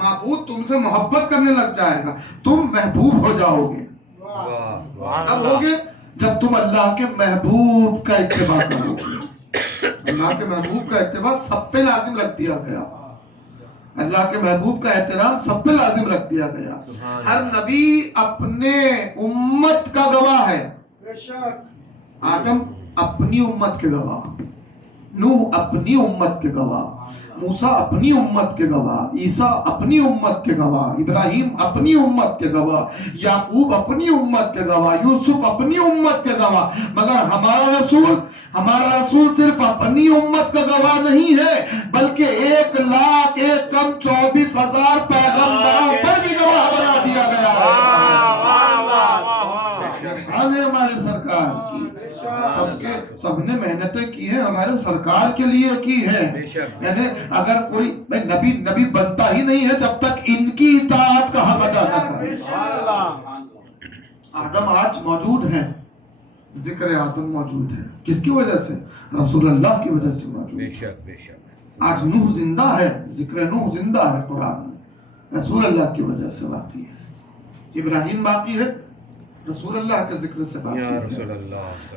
معبود تم سے محبت کرنے لگ جائے گا، تم محبوب ہو جاؤ گے۔ کب ہوگے؟ جب تم اللہ کے محبوب کا اتباع کرو گے۔ اللہ کے محبوب کا اتباع سب پہ لازم رکھ دیا گیا، اللہ کے محبوب کا احترام سب پہ لازم رکھ دیا گیا۔ ہر نبی اپنے امت کا گواہ ہے، آدم اپنی امت کے گواہ، نوح اپنی امت کے گواہ، موسیٰ اپنی امت کے گواہ، عیسیٰ اپنی امت کے گواہ، ابراہیم اپنی امت کے گواہ، یعقوب اپنی امت کے گواہ، یوسف اپنی امت کے گواہ۔ مگر ہمارا رسول صرف اپنی امت کا گواہ نہیں ہے بلکہ 1,24,000 پیغمبروں پر بھی گواہ بنا دیا گیا ہے۔ شان ہے ہمارے سرکار کی، سب نے محنتیں کی ہیں ہمارے سرکار کے لیے کی ہیں۔ یعنی اگر کوئی نبی بنتا ہی نہیں ہے جب تک ان کی اطاعت کا حق ادا نہ کرے۔ آدم آج موجود ہیں، ذکر آدم موجود ہے، کس کی وجہ سے؟ رسول اللہ کی وجہ سے موجود ہے۔ آج نوح زندہ ہے، ذکر نوح زندہ ہے قرآن میں، رسول اللہ کی وجہ سے باقی ہے۔ ابراہیم باقی ہے، رسول اللہ کے ذکر سے باقی ہے۔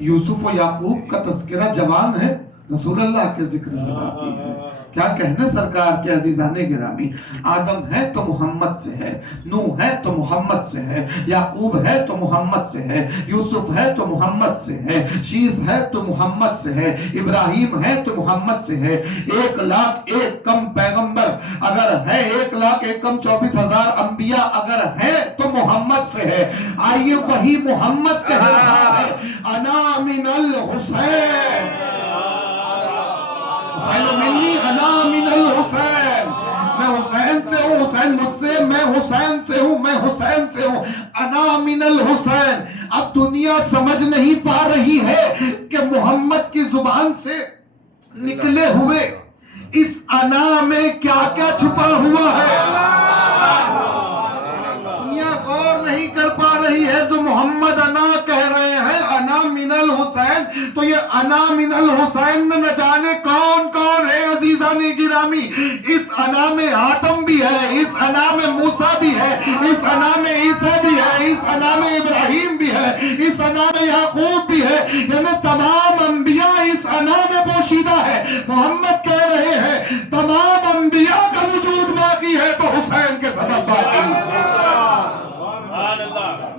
یوسف و یعقوب کا تذکرہ جوان ہے، رسول اللہ کے ذکر سے باقی ہے۔ کیا کہنے سرکار کے عزیزان گرامی، آدم ہے تو محمد سے ہے، نوح ہے تو محمد سے ہے، یعقوب ہے تو محمد سے ہے، یوسف ہے تو محمد سے ہے، شیث ہے تو محمد سے ہے، ابراہیم ہے تو محمد سے ہے۔ 1,01,000 کم پیغمبر اگر ہے، 1,01,000 کم 24,000 انبیاء اگر ہے تو محمد سے ہے۔ آئیے وہی محمد کہہ رہا ہے انا من الحسین، حسین منی انا من الحسین، میں حسین سے ہوں، حسین مجھ سے، میں حسین سے ہوں، میں حسین سے ہوں، انا من الحسین۔ اب دنیا سمجھ نہیں پا رہی ہے کہ محمد کی زبان سے نکلے ہوئے اس انا میں کیا کیا چھپا ہوا ہے۔ دنیا غور نہیں کر پا رہی ہے، جو محمد انا کہہ رہے ہیں، انا من من الحسین، تو یہ انا من الحسین میں نہ جانے کون کون ہے عزیزان گرامی. اس انا میں آدم بھی ہے، اس انا میں موسیٰ بھی ہے، اس انا میں عیسیٰ بھی ہے، اس انا میں ابراہیم بھی ہے، اس انا میں یعقوب بھی ہے. یعنی تمام انبیاء اس انا میں پوشیدہ ہے. محمد کہہ رہے ہیں تمام انبیاء کا وجود باقی ہے تو حسین کے سبب باقی ہے.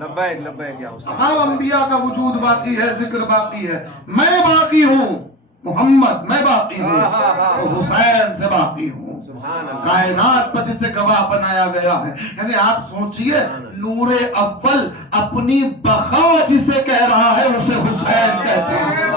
لبیک لبیک یا حسین. تمام انبیاء کا وجود باقی ہے، ذکر باقی ہے. میں باقی ہوں، محمد میں باقی ہوں تو حسین سے باقی ہوں. کائنات پر جسے گواہ بنایا گیا ہے. یعنی آپ سوچئے نور اول اپنی بقا جسے کہہ رہا ہے اسے حسین کہتے ہیں.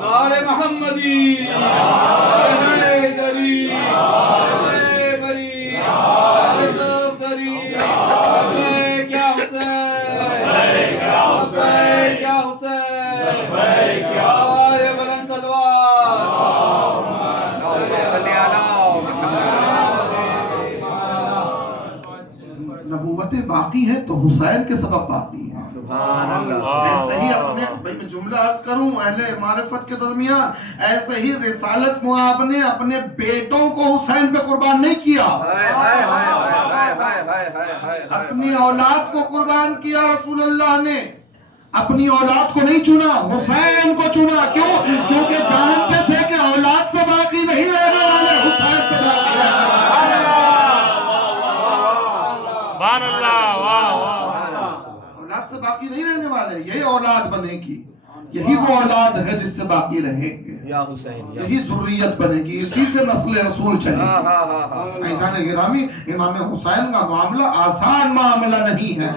نعرہ محمدی، نعرہ حیدری، نعرہ بری، نعرہ صفدری، لبیک یا حسین، لبیک یا حسین، کیا حسین، لبیک یا آوائے بلند سلوات. صلی اللہ. نبوتیں باقی ہیں تو حسین کے سبب باقی ہیں. سبحان اللہ. ایسے ہی اپنے میں جملہ عرض کروں اہل معرفت کے درمیان، ایسے ہی رسالت معاب نے اپنے بیٹوں کو حسین پہ قربان نہیں کیا، اپنی اولاد کو قربان کیا. رسول اللہ نے اپنی اولاد کو نہیں چنا، حسین کو چنا. کیوں؟ کیونکہ جانتے تھے کہ اولاد سے باقی نہیں رہنے والے، حسین سے باقی رہنے والے. اولاد سے باقی نہیں رہنے والے، یہی اولاد بنے گی، یہی وہ اولاد ہے جس سے باقی رہیں گے، یا حسین. یہی ذریت بنے گی، اسی سے نسل رسول چلے گی. عزیزان گرامی، امام حسین کا معاملہ آسان معاملہ نہیں ہے.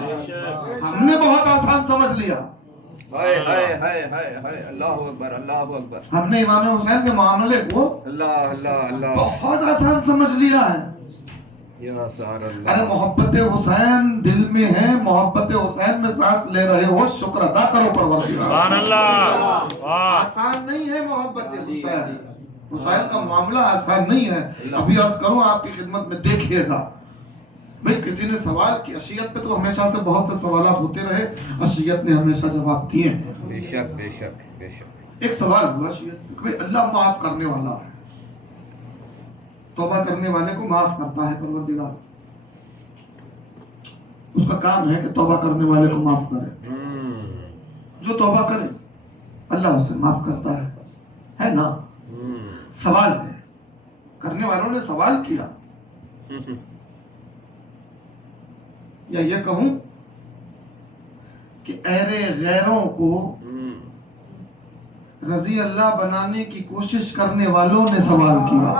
ہم نے بہت آسان سمجھ لیا. اللہ اکبر اللہ اکبر. ہم نے امام حسین کے معاملے کو اللہ اللہ اللہ. بہت آسان سمجھ لیا ہے. یا سار اللہ. ارے محبت حسین دل میں ہے، محبت حسین میں سانس لے رہے ہو، شکر ادا کرو پروردگار. سبحان اللہ. آسان نہیں ہے محبت حسین. حسین کا معاملہ آسان نہیں ہے. ابھی عرض کروں آپ کی خدمت میں، دیکھیے گا بھئی کسی نے سوال کیا، شیعت پہ تو ہمیشہ سے بہت سے سوالات ہوتے رہے اور شیعت نے ہمیشہ جواب دیے ہیں. بے شک بے شک بے شک. ایک سوال ہوا شیعت پہ کہ اللہ معاف کرنے والا ہے، توبہ کرنے والے کو معاف کرتا ہے پروردگار. اس کا کام ہے کہ توبہ کرنے والے کو معاف کرے. جو توبہ کرے اللہ اسے معاف کرتا ہے نا. سوال ہے، کرنے والوں نے سوال کیا، یا یہ کہوں کہ اہل غیروں کو رضی اللہ بنانے کی کوشش کرنے والوں نے سوال کیا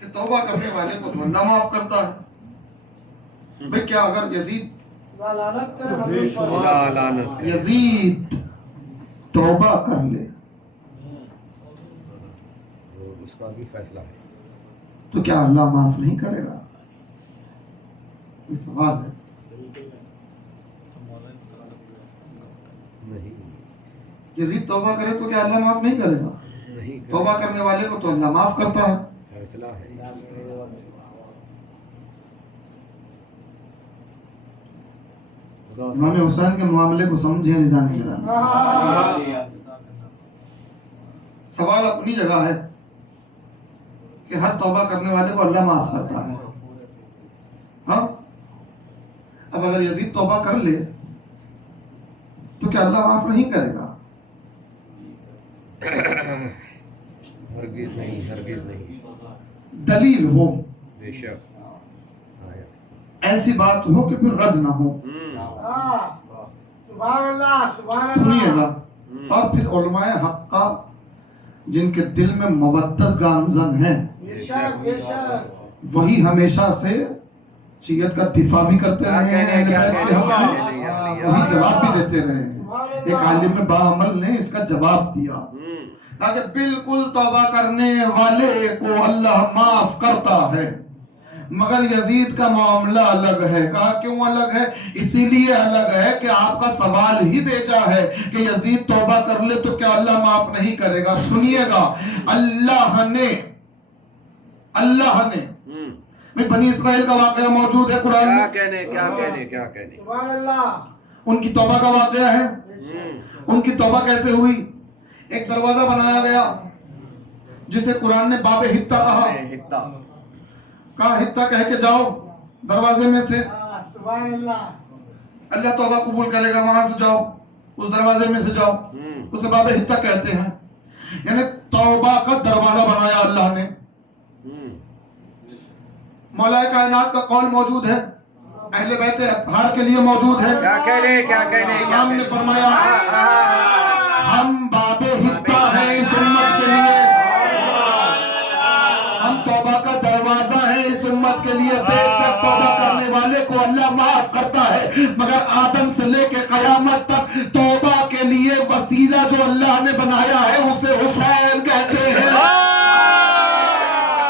کہ توبہ کرنے والے کو تو اللہ معاف کرتا ہے. بھئی کیا اگر یزید توبہ کر لے اس کا بھی فیصلہ ہے تو کیا اللہ معاف نہیں کرے گا؟ یہ سوال ہے. یزید توبہ کرے تو کیا اللہ معاف نہیں کرے گا؟ توبہ کرنے والے کو تو اللہ معاف کرتا ہے. فیصلہ ہے. امام حسین کے معاملے کو سمجھیں عزیزان گرامی. سوال اپنی جگہ ہے کہ ہر توبہ کرنے والے کو اللہ معاف کرتا ہے. ہاں اب اگر یزید توبہ کر لے تو کیا اللہ معاف نہیں کرے گا؟ ہرگز نہیں ہرگز نہیں. دلیل ہو، بے شک. ایسی بات ہو کہ پھر رد نہ ہو. سنیے گا. اور پھر علماء حق کا جن کے دل میں مودت گامزن ہے وہی ہمیشہ سے شیعت کا دفاع بھی کرتے رہے ہیں، وہی جواب بھی دیتے رہے ہیں. ایک عالم باعمل نے اس کا جواب دیا کہ بالکل توبہ کرنے والے کو اللہ معاف کرتا ہے، مگر یزید کا معاملہ الگ ہے. کہا کیوں الگ ہے؟ اسی لیے الگ ہے کہ آپ کا سوال ہی بھیجا ہے کہ یزید توبہ کر لے تو کیا اللہ معاف نہیں کرے گا. سنیے گا، اللہ نے بنی اسرائیل کا واقعہ موجود ہے قرآن میں. کیا کہنے. سبحان اللہ. ان کی توبہ کا واقعہ ہے. ان کی توبہ کیسے ہوئی؟ ایک دروازہ بنایا گیا جسے قرآن نے باب حتہ کہا. کہا حتہ کہہ کے جاؤ دروازے میں سے، اللہ توبہ قبول کرے گا. وہاں سے جاؤ، اس دروازے میں سے جاؤ. اسے باب حتہ کہتے ہیں. یعنی توبہ کا دروازہ بنایا اللہ نے. مولا کائنات کا قول موجود ہے، اہل بیت اطہار کے لیے موجود ہے. کیا کہنے امام نے فرمایا ہم باب حتہ ہیں اس امت کے لیے، ہم توبہ کا دروازہ ہیں اس امت کے لیے. بے شک توبہ کرنے والے کو اللہ معاف کرتا ہے، مگر آدم سے لے کے قیامت تک توبہ کے لیے وسیلہ جو اللہ نے بنایا ہے اسے حسین کہتے ہیں.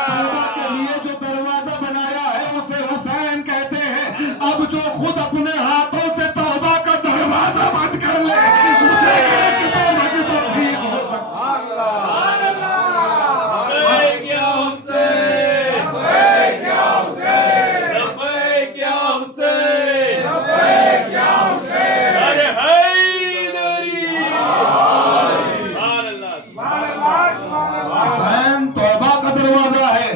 توبہ کے لیے جو دروازہ بنایا ہے اسے حسین کہتے ہیں. اب جو خود اپنے ہاتھوں سے توبہ کا دروازہ بند کر لے اسے ایک توبہ کی توفیق ہو سکتی حسین توبہ کا دروازہ ہے.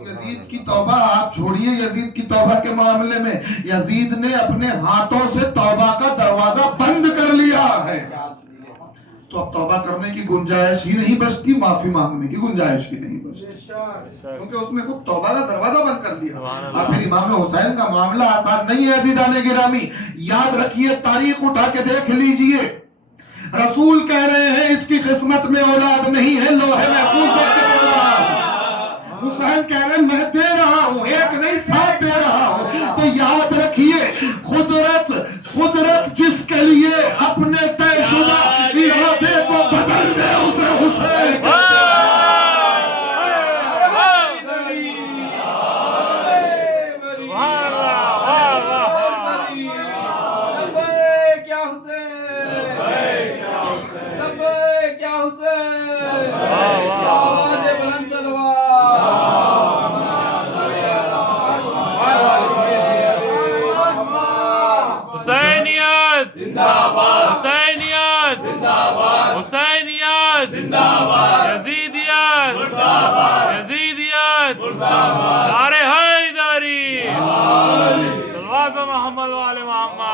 یزید کی توبہ آپ چھوڑیے، یزید کی توبہ کے معاملے میں یزید نے اپنے ہاتھوں سے توبہ کا دروازہ بند کر لیا ہے. تو اب توبہ کرنے کی گنجائش ہی نہیں بچتی، معافی مانگنے کی گنجائش ہی نہیں بچتی، کیونکہ اس نے خود توبہ کا دروازہ بند کر لیا. اب پھر امام حسین کا معاملہ آسان نہیں ہے عزیزان گرامی. یاد رکھیے، تاریخ اٹھا کے دیکھ لیجئے، رسول کہہ رہے ہیں اس کی قسمت میں اولاد نہیں ہے، لوہے محفوظ دیکھ کے بول رہا ہوں. حسین کہہ رہے ہیں میں دے رہا ہوں، ایک نہیں 7 دے رہا ہوں. تو یاد رکھیے، قدرت جس کے لیے اپنے طے شدہ ارادے کو بدل دے اسے حسین کہتے ہیں. حسینیت زندہ باد، حسینیت زندہ باد، حسینیت زندہ باد، یزیدیت مردہ باد، یزیدیت مردہ باد، نعرہ حیدری، صلوات محمد و آل محمد.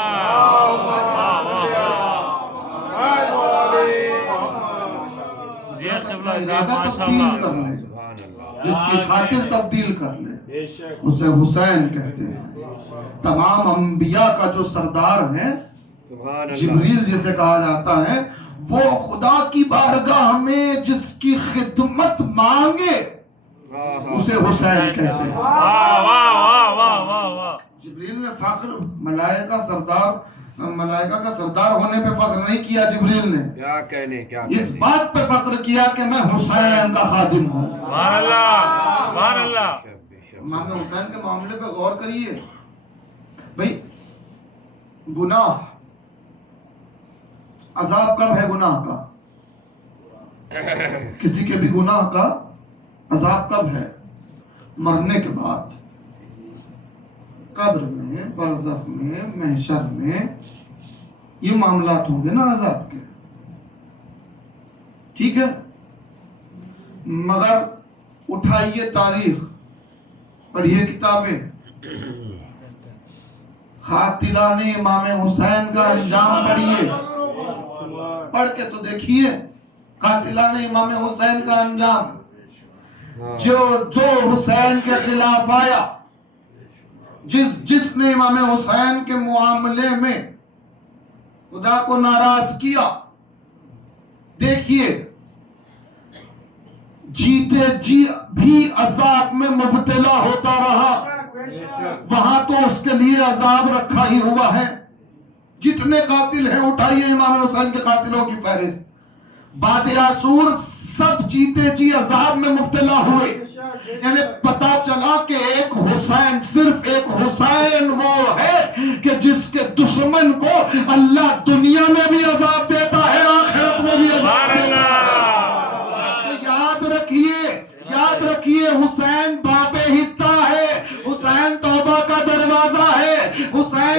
جی ارادہ تبدیل کر لے، جس کی خاطر تبدیل کر لے اسے حسین کہتے ہیں. تمام انبیاء کا جو سردار ہے جبریل جسے کہا جاتا ہے، وہ خدا کی بارگاہ میں جس کی خدمت مانگے اسے حسین کہتے ہیں. جبریل نے فخر ملائکہ کا سردار ہونے پہ فخر نہیں کیا. جبریل نے اس بات پہ فخر کیا کہ میں حسین کا خادم ہوں. امام حسین کے معاملے پہ غور کریے بھئی. گناہ عذاب کب ہے گناہ کا؟ کسی کے بھی گناہ کا عذاب کب ہے؟ مرنے کے بعد، قبر میں، برزخ میں، محشر میں، یہ معاملات ہوں گے نا عذاب کے. ٹھیک ہے، مگر اٹھائیے تاریخ، پڑھیے کتابیں، قاتلان امام حسین کا انجام پڑھیے، پڑھ کے تو دیکھیے قاتلان امام حسین کا انجام. جو حسین کے خلاف آیا، جس نے امام حسین کے معاملے میں خدا کو ناراض کیا، دیکھیے جیتے جی بھی عذاب میں مبتلا ہوتا رہا. وہاں تو اس کے لیے عذاب رکھا ہی ہوا ہے. جتنے قاتل ہیں اٹھائیے امام حسین کے قاتلوں کی فہرست. بادیاسور سب جیتے جی عذاب میں مبتلا ہوئے. یعنی پتا چلا کہ ایک حسین، صرف ایک حسین وہ ہے کہ جس کے دشمن کو اللہ دنیا میں بھی عذاب دیتا ہے، آخرت میں بھی عذاب دیتا ہے. یاد رکھیے حسین باب حتہ ہے، حسین توبہ کا دروازہ ہے، حسین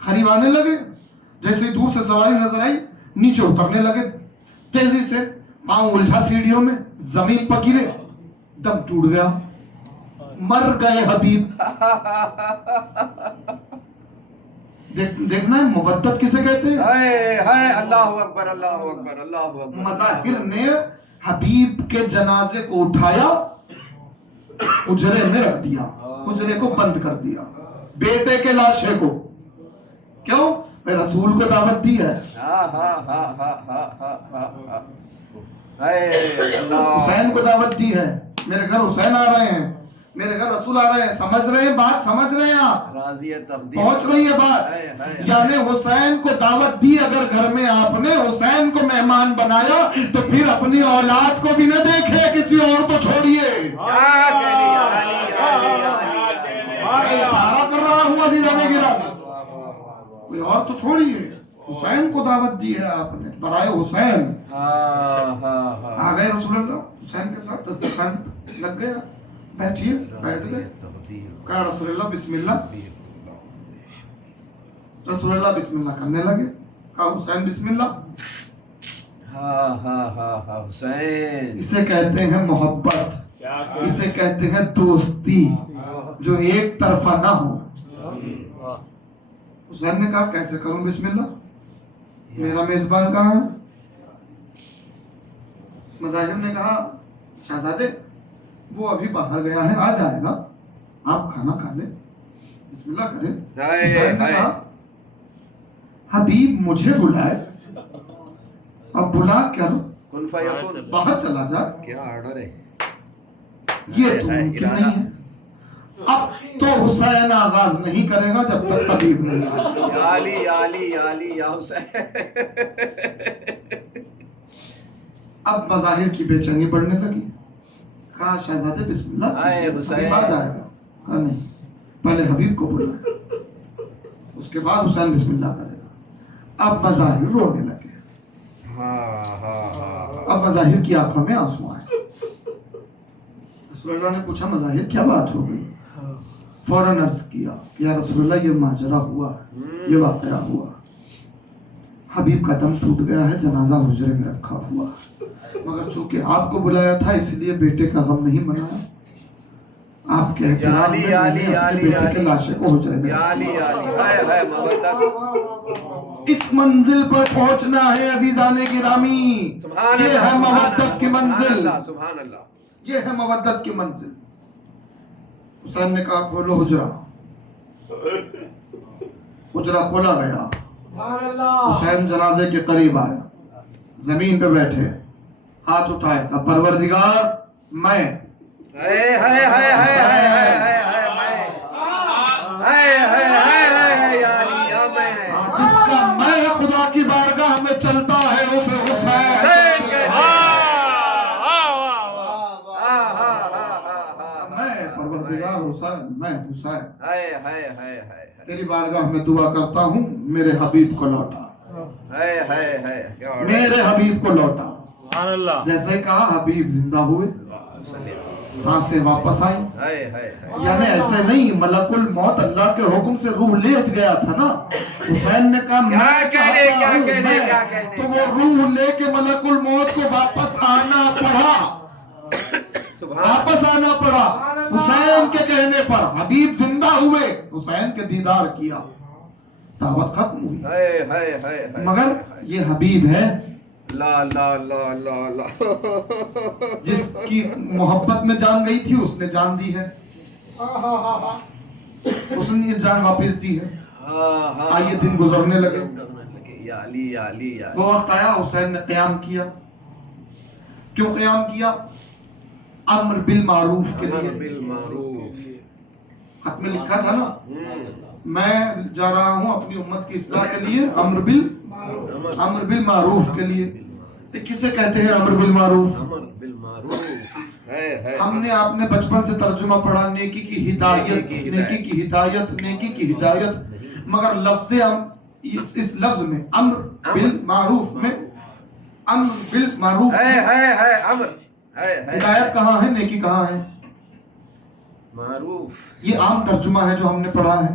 قریب آنے لگے، جیسے دور سے سواری نظر آئی نیچے اترنے لگے تیزی سے، پاؤں الجھا سیڑھیوں میں، زمین پر گرے، دم ٹوٹ گیا، مر گئے حبیب۔ دیکھنا ہے مودت کسے کہتے ہیں؟ اللہ اکبر اللہ اکبر اللہ اکبر۔ مظاہر نے حبیب کے جنازے کو اٹھایا، حجرے میں رکھ دیا، حجرے کو بند کر دیا، بیٹے کے لاشے کو۔ کیوں؟ میں رسول کو دعوت دی ہے، حسین کو دعوت دی ہے، میرے گھر حسین آ رہے ہیں، میرے گھر رسول آ رہے ہیں۔ سمجھ رہے ہیں بات؟ سمجھ رہے ہیں آپ؟ پہنچ رہی ہے بات؟ یعنی حسین کو دعوت دی اگر گھر میں آپ نے، حسین کو مہمان بنایا، تو پھر اپنی اولاد کو بھی نہ دیکھے، کسی اور کو چھوڑیے۔ میں اشارہ کر رہا ہوں عزیزان گرامی، کوئی اور تو چھوڑیے، حسین کو دعوت دی ہے آپ نے، برائے حسین۔ آ گئے رسول اللہ حسین کے ساتھ، دسترخوان لگ گیا، بیٹھیے، بیٹھ گئے، کہا رسول اللہ بسم اللہ، رسول اللہ بسم اللہ کرنے لگے، کہا حسین بسم اللہ۔ حسین اسے کہتے ہیں محبت، اسے کہتے ہیں دوستی جو ایک طرفہ نہ ہو۔ حسین نے کہا کیسے کروں بسم اللہ، میرا میزبان کہاں ہے؟ مظاہر نے کہا شہزادے وہ ابھی باہر گیا ہے، آ جائے گا، آپ کھانا کھا لیں، بسم اللہ کریں۔ حسین نے کہا حبیب مجھے بلائے، اب بلا کر باہر چلا جا، کیا آرڈر ہے؟ یہ تو ممکن نہیں ہے۔ اب تو حسین آغاز نہیں کرے گا جب تک حبیب نہیں آئے۔ یا علی یا علی یا علی یا حسین۔ اب مظاہر کی بے چینی بڑھنے لگی، کہا شہزادے بسم اللہ، حبیب آ جائے گا، کہا نہیں پہلے حبیب کو بلائے، اس کے بعد حسین بسم اللہ کرے گا۔ اب مظاہر رونے لگے، اب مظاہر کی آنکھوں میں آنسو آئے۔ رسول اللہ نے پوچھا مظاہر کیا بات ہو گئی؟ فوراً عرض کیا کہ یا رسول اللہ یہ ماجرا ہوا، یہ واقعہ ہوا، حبیب کا دم ٹوٹ گیا ہے، جنازہ حجرے میں رکھا ہوا، مگر چونکہ آپ کو بلایا تھا اس لیے بیٹے کا غم نہیں منایا، آپ کے احترام میں میں نے اپنے بیٹے کے لاشے کو حجرے میں رکھا۔ اس منزل پر پہنچنا ہے عزیزان گرامی، یہ ہے مودت کی منزل، سبحان اللہ، یہ ہے مودت کی منزل۔ حسین نے کہا کھولو حجرہ، حجرہ کھولا گیا، حسین جنازے کے قریب آیا، زمین پہ بیٹھے، ہاتھ اٹھائے، کہا پروردگار میں جس کا میں خدا کی بارگاہ میں چلتا ہے اسے حسین، میں پروردگار حسین، میں حسین تیری بارگاہ میں دعا کرتا ہوں میرے حبیب کو لوٹا، میرے حبیب کو لوٹا۔ جیسے کہا حبیب زندہ ہوئے، سانسیں واپس آئی، یعنی ایسے نہیں ملک الموت اللہ کے حکم سے روح لے گیا تھا نا، حسین نے کہا میں چاہتا ہوں میں، تو وہ روح لے کے ملک الموت کو واپس آنا پڑا، واپس آنا پڑا حسین کے کہنے پر۔ حبیب زندہ ہوئے، حسین کے دیدار کیا، دعوت ختم ہوئی، مگر یہ حبیب ہے لا لا لا لا لا جس کی محبت میں جان گئی تھی اس نے جان دی ہے، اس نے یہ جان واپس دی ہے۔ آئیے دن گزرنے لگے، یا علی یا علی یا علی۔ وہ وقت آیا حسین نے قیام کیا۔ کیوں قیام کیا؟ امر بالمعروف کے لیے، بالمعروف، خط میں لکھا تھا نا میں جا رہا ہوں اپنی امت کی اصلاح کے لیے، امر بالمعروف کے لیے۔ کسے کہتے ہیں امر بالمعروف؟ امر بالمعروف ہم نے آپ نے بچپن سے ترجمہ پڑھا نیکی کی ہدایت، نیکی کی ہدایت، نیکی کی ہدایت، مگر لفظ اس لفظ میں امر بالمعروف میں، امر بالمعروف امر ہدایت کہاں ہے، نیکی کہاں ہے؟ معروف، یہ عام ترجمہ ہے جو ہم نے پڑھا ہے۔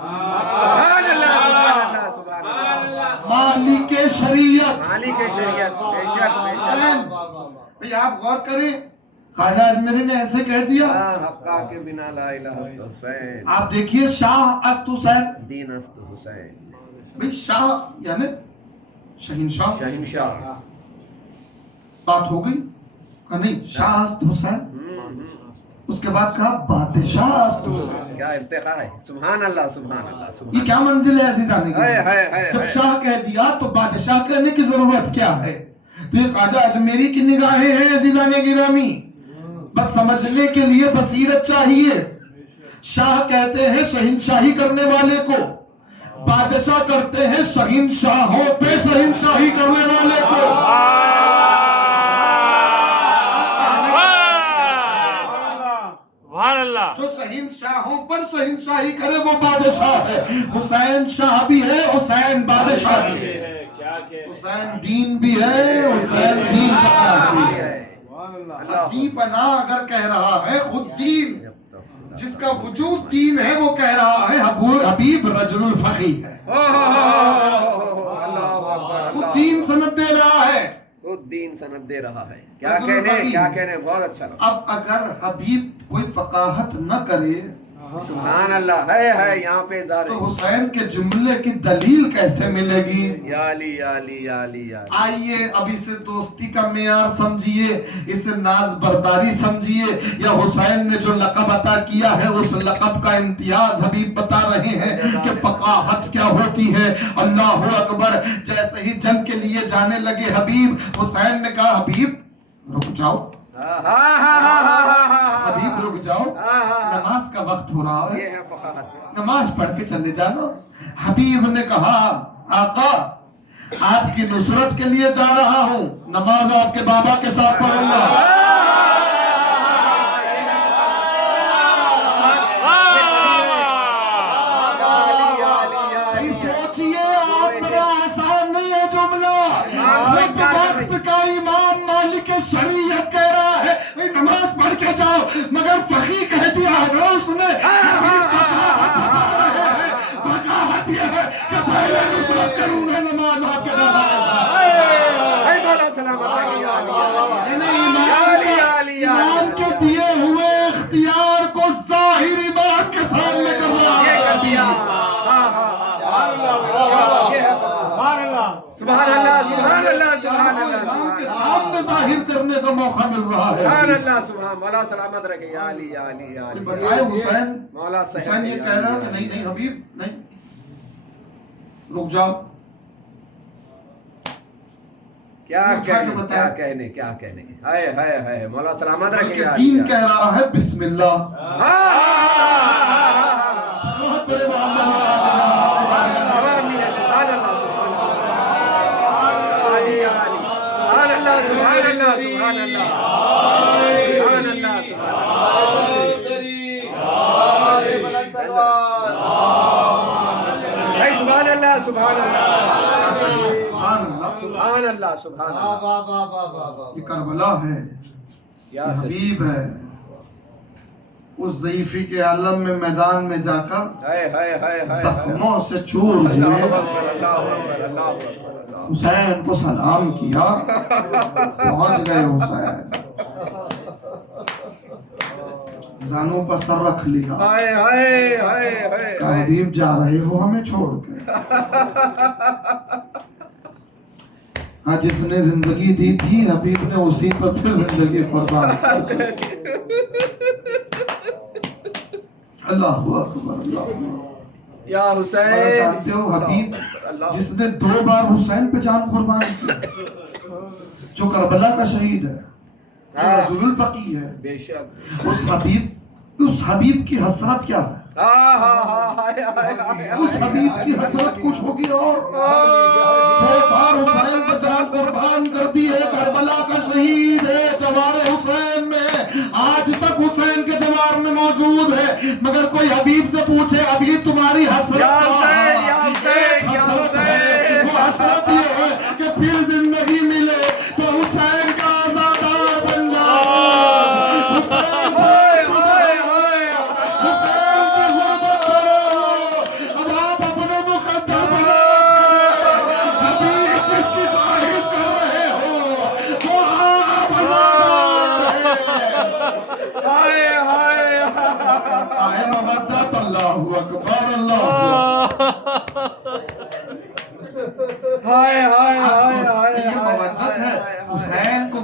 سبحان اللہ سبحان اللہ سبحان اللہ مالک شریعت مالک شریعت بے شک بے حسین شک بھئی آپ غور کریں خواجہ اجمیری نے ایسے کہہ دیا حقا کے بنا لا الہ الا حسین آپ دیکھیے شاہ است حسین دین است حسین بھئی شاہ یعنی شہنشاہ شہنشاہ بات ہو گئی کہا نہیں شاہ است حسین اس کے بعد کہا بادشاہ است حسین کیا ارتقا ہے سبحان اللہ سبحان اللہ یہ سبحان کیا منزل ہے عزیزان اللہ جب شاہ کہہ دیا تو بادشاہ کہنے کی ضرورت کیا ہے تو یہ خواجہ اجمیری کی نگاہیں ہیں عزیزان گرامی بس سمجھنے کے لیے بصیرت چاہیے شاہ کہتے ہیں شہنشاہی کرنے والے کو بادشاہ کرتے ہیں شہنشاہوں پہ شہنشاہی کرنے والے کو سبحان اللہ جو شہنشاہوں پر شہنشاہی کرے وہ بادشاہ ہے حسین شاہ بھی ہے حسین بادشاہ بھی ہے حسین دین بھی ہے حسین دین پناہ بھی ہے دی پناہ اگر کہہ رہا ہے خود دین جس کا وجود دین ہے وہ کہہ رہا ہے حبیب رجل الفقی ہے خود دین سند دے رہا ہے خود دین سند دے رہا ہے کیا کہنے بہت اچھا لگا اب اگر حبیب کوئی فقاہت نہ کرے سبحان اللہ ہے یہاں پہ اظہار تو حسین کے جملے کی دلیل کیسے ملے گی یا علی یا علی یا علی یا علی آئیے اب اسے دوستی کا معیار سمجھیے اسے ناز برداری سمجھیے یا حسین نے جو لقب عطا کیا ہے اس لقب کا امتیاز حبیب بتا رہے ہیں کہ فقاہت کیا ہوتی ہے اللہ اکبر جیسے ہی جنگ کے لیے جانے لگے حبیب حسین نے کہا حبیب رک جاؤ حبیب رک جاؤ نماز کا وقت ہو رہا یہ ہے ہے فقاہت نماز پڑھ کے چلے جانا حبیب نے کہا آقا آپ کی نصرت کے لیے جا رہا ہوں نماز آپ کے بابا کے ساتھ پڑھوں گا سوچئے آپ ذرا آسان نہیں ہے جملہ خود وقت کا امام مالک شریعت کہہ رہا ہے نماز پڑھ کے جاؤ مگر فقی کہہ دیا ہے اس نے فقاہت یہ ہے کہ پہلے نصرت کروں گا نماز آپ کے بابا کے ساتھ امام کے دیے ہوئے اختیار کو ظاہر ایمان کے سامنے کرنا سبحان اللہ سبحان اللہ سبحان اللہ امام کے سامنے ظاہر کرنے کا موقع مل رہا ہے سبحان اللہ سبحان مولا سلامت رکھے یا علی یا علی یا علی بتائے حسین مولا حسین یہ کہہ رہا کہ نہیں حبیب نہیں رک جاؤ کیا کہنے ہائے مولا سلامت رکھے بلکہ دین کہہ رہا ہے بسم اللہ بہت بڑے سبحان اللہ سبحان اللہ یہ کربلا ہے یہ حبیب ہے اس ضعیفی کے عالم میں میدان میں جا کر زخموں سے چور ہوئے حسین کو سلام کیا پہنچ گئے حسین زانوں پر سر رکھ لیا کہ حبیب جا رہے ہو ہمیں چھوڑ کے جس نے زندگی دی تھی حبیب نے اسی پر پھر زندگی قربان کی اللہ اکبر اللہ اکبر یا حسین جانتے ہو حبیب جس نے 2 بار حسین پہ جان قربان کی جو کربلا کا شہید ہے جو رجل الفقی ہے بے شک اس حبیب کی حسرت کیا ہے اس حبیب کی حسرت کچھ ہوگی اور 2 بار حسین پہ جان قربان کر دی ہے کربلا کا شہید ہے جوار حسین میں آج تک حسین کے جوار میں موجود ہے مگر کوئی حبیب سے پوچھے حبیب تمہاری حسرت حسرت ہے وہ حسرت یہ ہے کہ پھر زندگی ملے تو حسین کا آزادار بن جاؤ حسین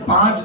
5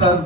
10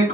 1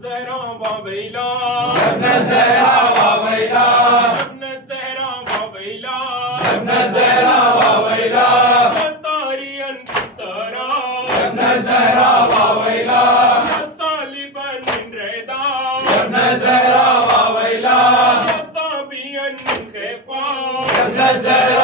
زہرا وابیلا ابن زہرا وابیلا زہرا وابیلا ابن زہرا وابیلا تاری انتصارا ابن زہرا وابیلا صالبا من ریدا ابن زہرا وابیلا صابیا من خیفا ابن زہرا